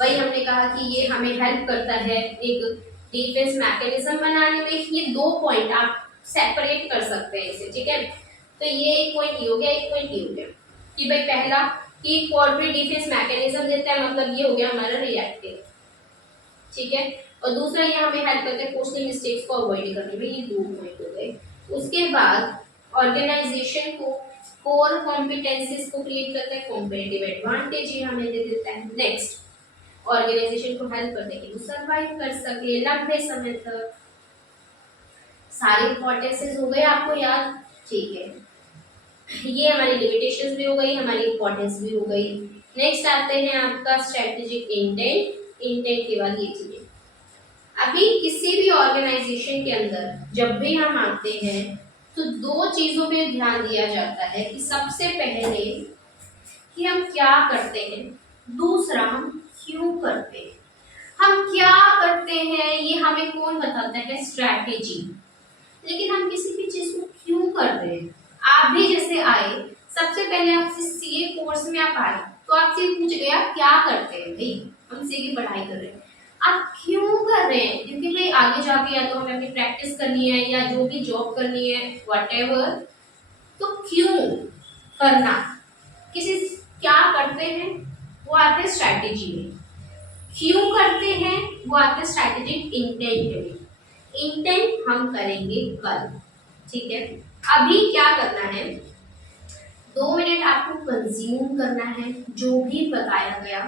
वही हमने कहा कि ये हमें हेल्प करता है एक डिफेंस मैकेनिज्म बनाने में। ये दो पॉइंट आप सेपरेट कर सकते हैं इसे, ठीक है। तो ये एक पॉइंट ये हो गया, एक पॉइंट ये हो गया कि भाई पहला कि कॉर्पोरेट डिफेंस मैकेनिज्म देता है, मतलब ये हो गया हमारा रिएक्टिव, ठीक है। और दूसरा ये हमें हेल्प करता है कॉस्टली मिस्टेक्स को अवॉइड करने में, ये दो पॉइंट हो गए। उसके बाद ऑर्गेनाइजेशन को कोर कॉम्पिटेंसीज को क्रिएट करता है, कॉम्पिटिटिव एडवांटेज ये हमें दे देता है। नेक्स्ट, ऑर्गेनाइजेशन को हेल्प करने के लिए सर्वाइव कर सके लंबे समय तक। सारे इंपॉर्टेंसेस हो गए आपको याद, ठीक है। ये हमारी लिमिटेशंस भी हो गई, हमारी इंपॉर्टेंस भी हो गई। नेक्स्ट आते हैं आपका स्ट्रेटेजिक इंटेंट। इंटेंट के बाद ये चीजें, अभी किसी भी ऑर्गेनाइजेशन के अंदर जब भी हम आते हैं तो दो चीजों पे ध्यान दिया जाता है कि सबसे पहले कि हम क्या करते हैं, दूसरा हम क्यों करते हैं। हम क्या करते हैं ये हमें कौन बताता है, स्ट्रैटेजी। लेकिन हम किसी भी चीज को क्यों कर रहे हैं, आप भी जैसे आए, सबसे पहले आपसे सीए कोर्स में आप आए तो आपसे पूछ गया क्या करते हैं, भाई हम सीए की पढ़ाई कर रहे हैं, आप क्यों कर रहे हैं, क्योंकि भाई आगे जाके या तो हमें अपनी प्रैक्टिस करनी है या जो भी जॉब करनी है व्हाटएवर, तो क्यों करना, किसी क्या करते हैं वो आते हैं स्ट्रैटेजी में, क्यों करते हैं वो आते हैं स्ट्रैटेजिक इंटेंट में। इंटेंट हम करेंगे कल, ठीक है। अभी क्या करना है, 2 मिनट आपको कंज्यूम करना है जो भी बताया गया,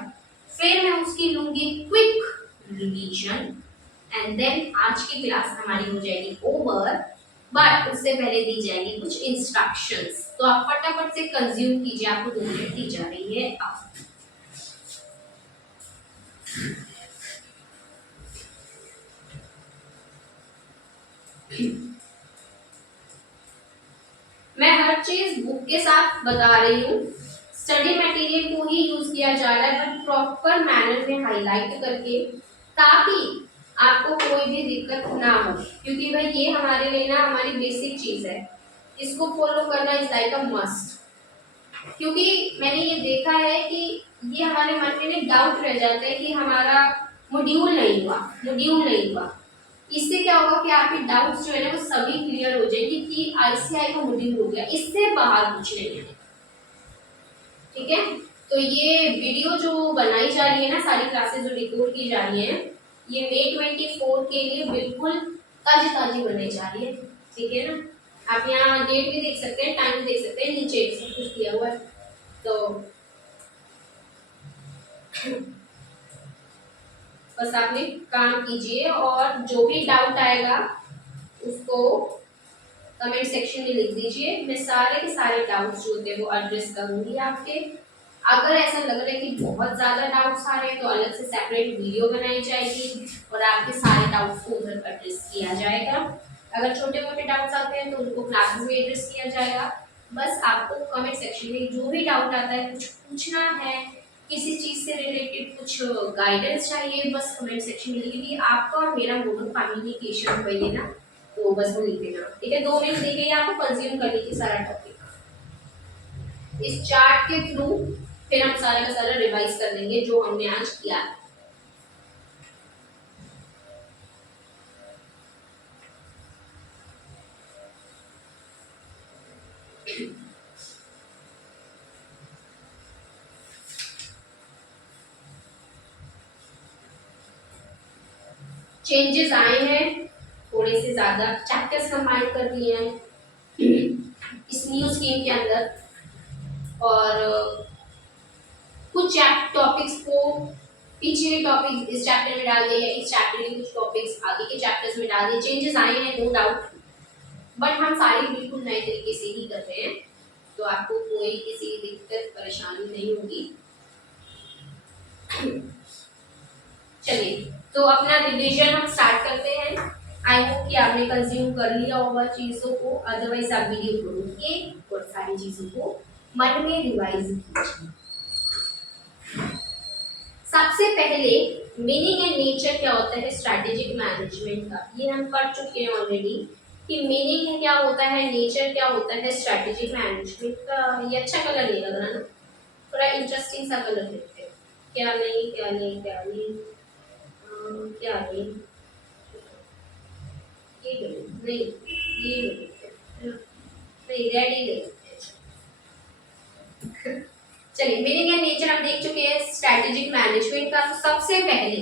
फिर मैं उसकी लूंगी क्विक रिवीजन एंड देन आज की क्लास हमारी हो जाएगी ओवर। बट उससे पहले दी जाएगी कुछ इंस्ट्रक्शंस, तो आप फटाफट से कंज्यूम कीजिए, आपको 2 मिनट दी जा रही है अब। मैं हर चीज बुक के साथ बता रही हूँ, स्टडी मटेरियल को ही यूज किया जा रहा है बट प्रॉपर मैनर में हाईलाइट करके, ताकि आपको कोई भी दिक्कत ना हो, क्योंकि भाई ये हमारे लिए ना हमारी बेसिक चीज है। इसको फॉलो करना इज लाइक अ मस्ट, क्योंकि मैंने ये देखा है कि ये हमारे मन में एक डाउट रह जाता है कि हमारा मॉड्यूल नहीं हुआ। इससे क्या होगा कि आपके डाउट्स जो है ना वो सभी क्लियर हो जाएंगे कि आईसीआई का मॉड्यूल हो गया, इससे बाहर कुछ नहीं है। ठीक है, तो ये वीडियो जो बनाई जा रही है ना, सारी क्लासेस जो रिकॉर्ड की जा रही है, ये May 24 के लिए बिल्कुल ताजी ताजी बनाई जा रही है। ठीक है ना, आप यहाँ डेट भी देख सकते हैं, टाइम भी देख सकते हैं, नीचे सब कुछ दिया हुआ है। तो बस आपने काम कीजिए और जो भी डाउट आएगा उसको कमेंट सेक्शन में लिख दीजिए। मैं सारे के सारे डाउट्स जो होते हैं वो एड्रेस करूंगी आपके। अगर ऐसा लग रहा है कि बहुत ज़्यादा डाउट्स आ रहे हैं तो अलग से सेपरेट वीडियो बनाई जाएगी और आपके सारे डाउट्स को उधर एड्रेस किया जाएगा। अगर छोटे मोटे डाउट्स आते हैं तो उनको क्लासेस में एड्रेस किया जाएगा। बस आपको कमेंट सेक्शन में जो भी डाउट आता है, कुछ पूछना है, किसी चीज़ से रिलेटेड कुछ गाइडेंस चाहिए, बस कमेंट सेक्शन में लिख दीजिए। आपका और मेरा मोड ऑफ कम्युनिकेशन हुई है ना, तो बस वो लिख देना। ठीक है, 2 मिनट देके आपको कंज्यूम कर लीजिए सारा टॉपिक। इस चार्ट के थ्रू फिर हम सारा का सारा रिवाइज कर लेंगे जो हमने आज किया है। चेंजेस आए हैं, थोड़े से ज्यादा चैप्टर्स कंबाइन कर दिए हैं इस न्यू स्कीम के अंदर, और कुछ टॉपिक्स को पिछले टॉपिक इस चैप्टर में डाल दिए, इस चैप्टर के कुछ टॉपिक्स आगे के चैप्टर्स में डाल दिए। चेंजेस आए हैं नो डाउट, बट हम सारे बिल्कुल नए तरीके से ही कर रहे हैं, तो आपको कोई किसी दिक्कत परेशानी नहीं होगी। चलिए, तो अपना रिवीजन हम स्टार्ट करते हैं। आई होप कि आपने कंज्यूम कर लिया होगा चीज़ों को, अदरवाइज आप वीडियो को रोकिए और सारी चीज़ों को मन में रिवाइज कीजिए। सबसे पहले मीनिंग एंड नेचर क्या होता है स्ट्रैटेजिक मैनेजमेंट का, ये हम पढ़ चुके हैं ऑलरेडी कि मीनिंग क्या होता है, नेचर क्या होता है स्ट्रैटेजिक मैनेजमेंट का। ये अच्छा कलर नहीं लग रहा ना, थोड़ा इंटरेस्टिंग सा कलर देखते हैं। क्या नहीं क्या नहीं क्या नहीं क्या नहीं, ये नहीं, ये नहीं, रेडी ले। चलिए, मीनिंग एंड नेचर हम देख चुके हैं स्ट्रैटेजिक मैनेजमेंट का। तो सबसे पहले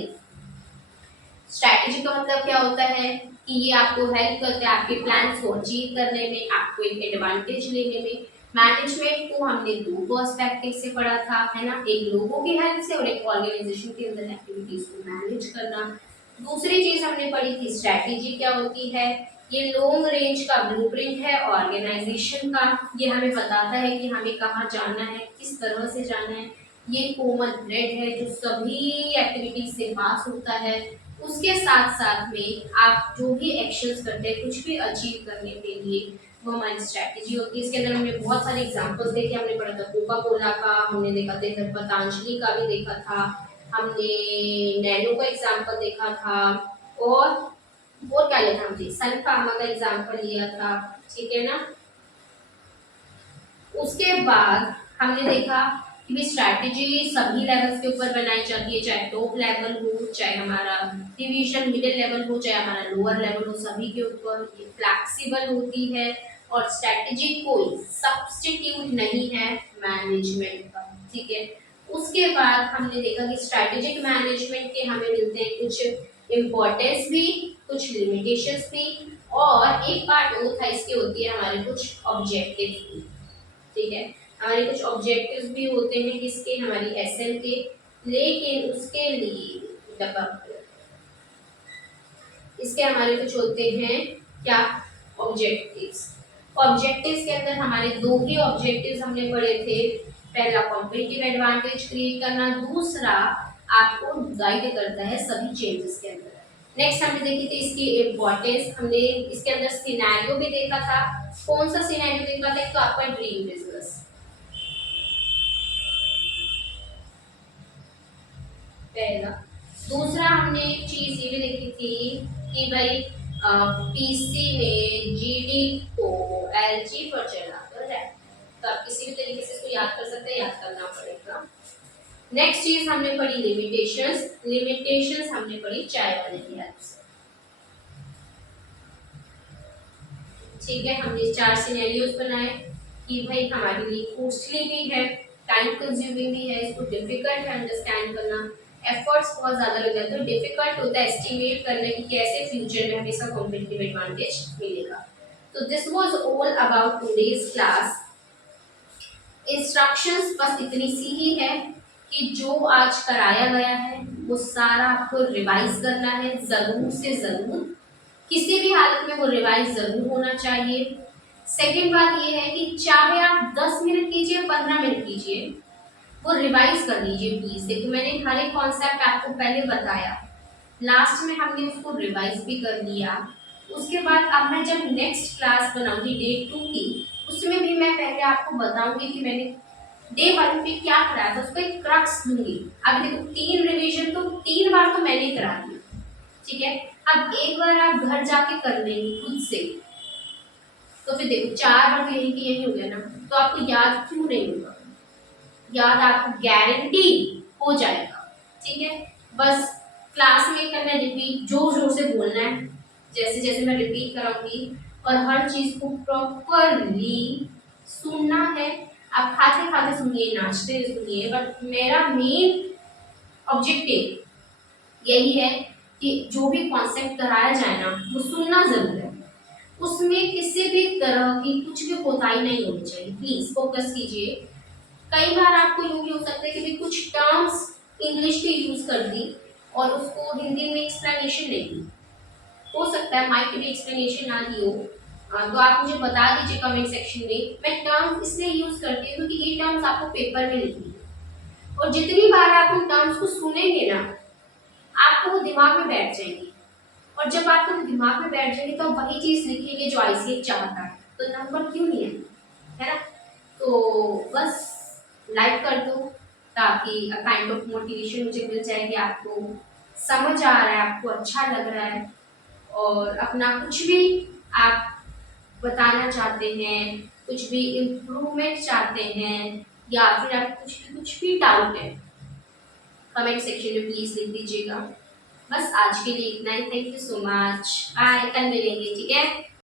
स्ट्रैटेजी का मतलब क्या होता है कि ये आपको हेल्प करता है आपके प्लान्स को अचीव करने में, आपको एक एडवांटेज लेने में। मैनेजमेंट को हमने 2 पर्सपेक्टिव से पढ़ा था, है ना, एक लोगों की हेल्प से और एक ऑर्गेनाइजेशन के अंदर एक्टिविटीज को मैनेज करना। दूसरी चीज हमने पढ़ी थी स्ट्रैटेजी क्या होती है, ये लॉन्ग रेंज का ब्लूप्रिंट है ऑर्गेनाइजेशन का। ये हमें बताता है कि हमें कहाँ जाना है, किस तरह से जाना है। ये कॉमन थ्रेड है जो सभी एक्टिविटीज से पास होता है। उसके साथ साथ में आप जो भी एक्शंस करते हैं कुछ भी अचीव करने के लिए, वो हमारी स्ट्रैटेजी होती है। इसके अंदर हमने बहुत सारे एग्जांपल्स देखे, हमने पढ़ा था कोका कोला का, हमने देखा था इधर पतंजलि का भी देखा था, हमने नैनो का एग्जांपल देखा था, और क्या लिया था हमने सन फार्मा का एग्जांपल लिया था। ठीक है ना, उसके बाद हमने देखा कि भी स्ट्रैटेजी सभी लेवल्स के ऊपर बनाई जाती है, चाहे टॉप लेवल हो, चाहे हमारा डिवीजन मिडिल लेवल हो, चाहे हमारा लोअर लेवल हो, सभी के ऊपर ये फ्लैक्सिबल होती है। और स्ट्रैटेजी कोई सब्स्टिट्यूट नहीं है मैनेजमेंट का। ठीक है, उसके बाद हमने देखा कि स्ट्रैटेजिक मैनेजमेंट के हमें मिलते हैं कुछ इम्पोर्टेंस भी, कुछ लिमिटेशंस भी, और एक पार्ट वो था इसके होती है हमारे कुछ ऑब्जेक्टिव्स भी। ठीक है, हमारे कुछ ऑब्जेक्टिव्स भी होते हैं किसके, हमारी एसएल के, लेकिन उसके लिए इसके हमारे कुछ होते हैं क्या ऑब्जेक्टिव्स। ऑब्जेक्टिव्स के अंदर हमारे 2 ही ऑब्जेक्टिव्स हमने पढ़े थे, पहला कॉम्पिटिटिव एडवांटेज क्रिएट करना, दूसरा आपको गाइड करता है सभी चेंजेस के अंदर। नेक्स्ट हमने देखी थी इसकी इम्पोर्टेंस, हमने इसके अंदर सिनेरियो भी देखा था। कौन सा सिनेरियो देखा था, तो आपका ड्रीम बिजनेस पहला। दूसरा हमने एक चीज ये भी देखी थी कि भाई पीसी ने जीडी को एलजी पर चलाकर है। तो आप किसी भी तरीके से इसको याद कर सकते हैं, याद करना पड़ेगा। नेक्स्ट चीज हमने पढ़ी लिमिटेशंस। लिमिटेशंस हमने पढ़ी चाय वाले की हेल्प से। ठीक है, हमने 4 सिनेरियोस बनाए कि भाई हमारे लिए कॉस्टली भी है, टाइम कंज्यूमिंग भी है, इसको डिफिकल्ट है अंडरस्टैंड करना, एफर्ट्स बहुत ज़्यादा लग जाते हैं, डिफिकल्ट होता है एस्टिमेट करना कि कैसे फ्यूचर में हमें सब कॉम्पिटिटिव एडवांटेज मिलेगा। तो this was all about today's class. Instructions बस इतनी सी ही है कि जो आज कराया गया है वो सारा आपको रिवाइज करना है, ज़रूर से ज़रूर, किसी भी हालत में वो रिवाइज ज़रूर होना चाहिए। सेकेंड बात ये है कि चाहे आप 10 मिनट कीजिए, 15 मिनट कीजिए, वो रिवाइज कर लीजिए प्लीज। देखो मैंने हर एक कॉन्सेप्ट आपको पहले बताया, लास्ट में हमने उसको रिवाइज भी कर लिया। उसके बाद अब मैं जब नेक्स्ट क्लास बनाऊंगी डे 2 की, उसमें भी मैं पहले आपको बताऊंगी कि मैंने डे 1 पे क्या कराया था, उसको एक क्रक्स दूंगी। अब देखो 3 रिवीजन तो 3 बार तो मैंने करा दिया, ठीक है। अब एक बार आप घर जाके कर लेंगे खुद से, तो फिर देखो 4 बार तो यही की यही हो गया ना, तो आपको याद क्यों नहीं होगा? याद आपको गारंटी हो जाएगा, ठीक है। बस क्लास में करना रिपीट, जोर जोर से बोलना है जैसे जैसे मैं रिपीट कराऊंगी, और हर चीज को प्रॉपरली सुनना है। आप खाते खाते सुनिए, नाचते सुनिए, बट मेरा मेन ऑब्जेक्टिव यही है कि जो भी कॉन्सेप्ट कराया जाए ना वो सुनना जरूर है, उसमें किसी भी तरह की कुछ भी कोताही नहीं होनी चाहिए। प्लीज फोकस कीजिए। कई बार आपको यूं भी हो सकता है कि भी कुछ टर्म्स इंग्लिश के यूज कर दी और उसको हिंदी में एक्सप्लेनेशन नहीं दी, हो सकता है माइट भी एक्सप्लेनेशन ना दी हो। तो आप मुझे बता दीजिए कमेंट सेक्शन में। मैं टर्म्स इसलिए यूज करती हूँ क्योंकि ये टर्म्स आपको पेपर में लिखनी है, और जितनी बार आप उन टर्म्स को सुनेंगे ना आपको वो दिमाग में बैठ जाएंगी, और जब आपको दिमाग में बैठ जाएंगे तो वही चीज लिखेंगे जो आईसीएस चाहता है, तो नंबर क्यों नहीं है ना। तो बस लाइक कर दो ताकि काइंड ऑफ मोटिवेशन मुझे मिल जाएगी, आपको समझ आ रहा है, आपको अच्छा लग रहा है, और अपना कुछ भी आप बताना चाहते हैं, कुछ भी इम्प्रूवमेंट चाहते हैं, या फिर आप कुछ भी डाउट है कमेंट सेक्शन में प्लीज लिख दीजिएगा। बस आज के लिए इतना ही। Thank you so much, bye, कल मिलेंगे, ठीक है।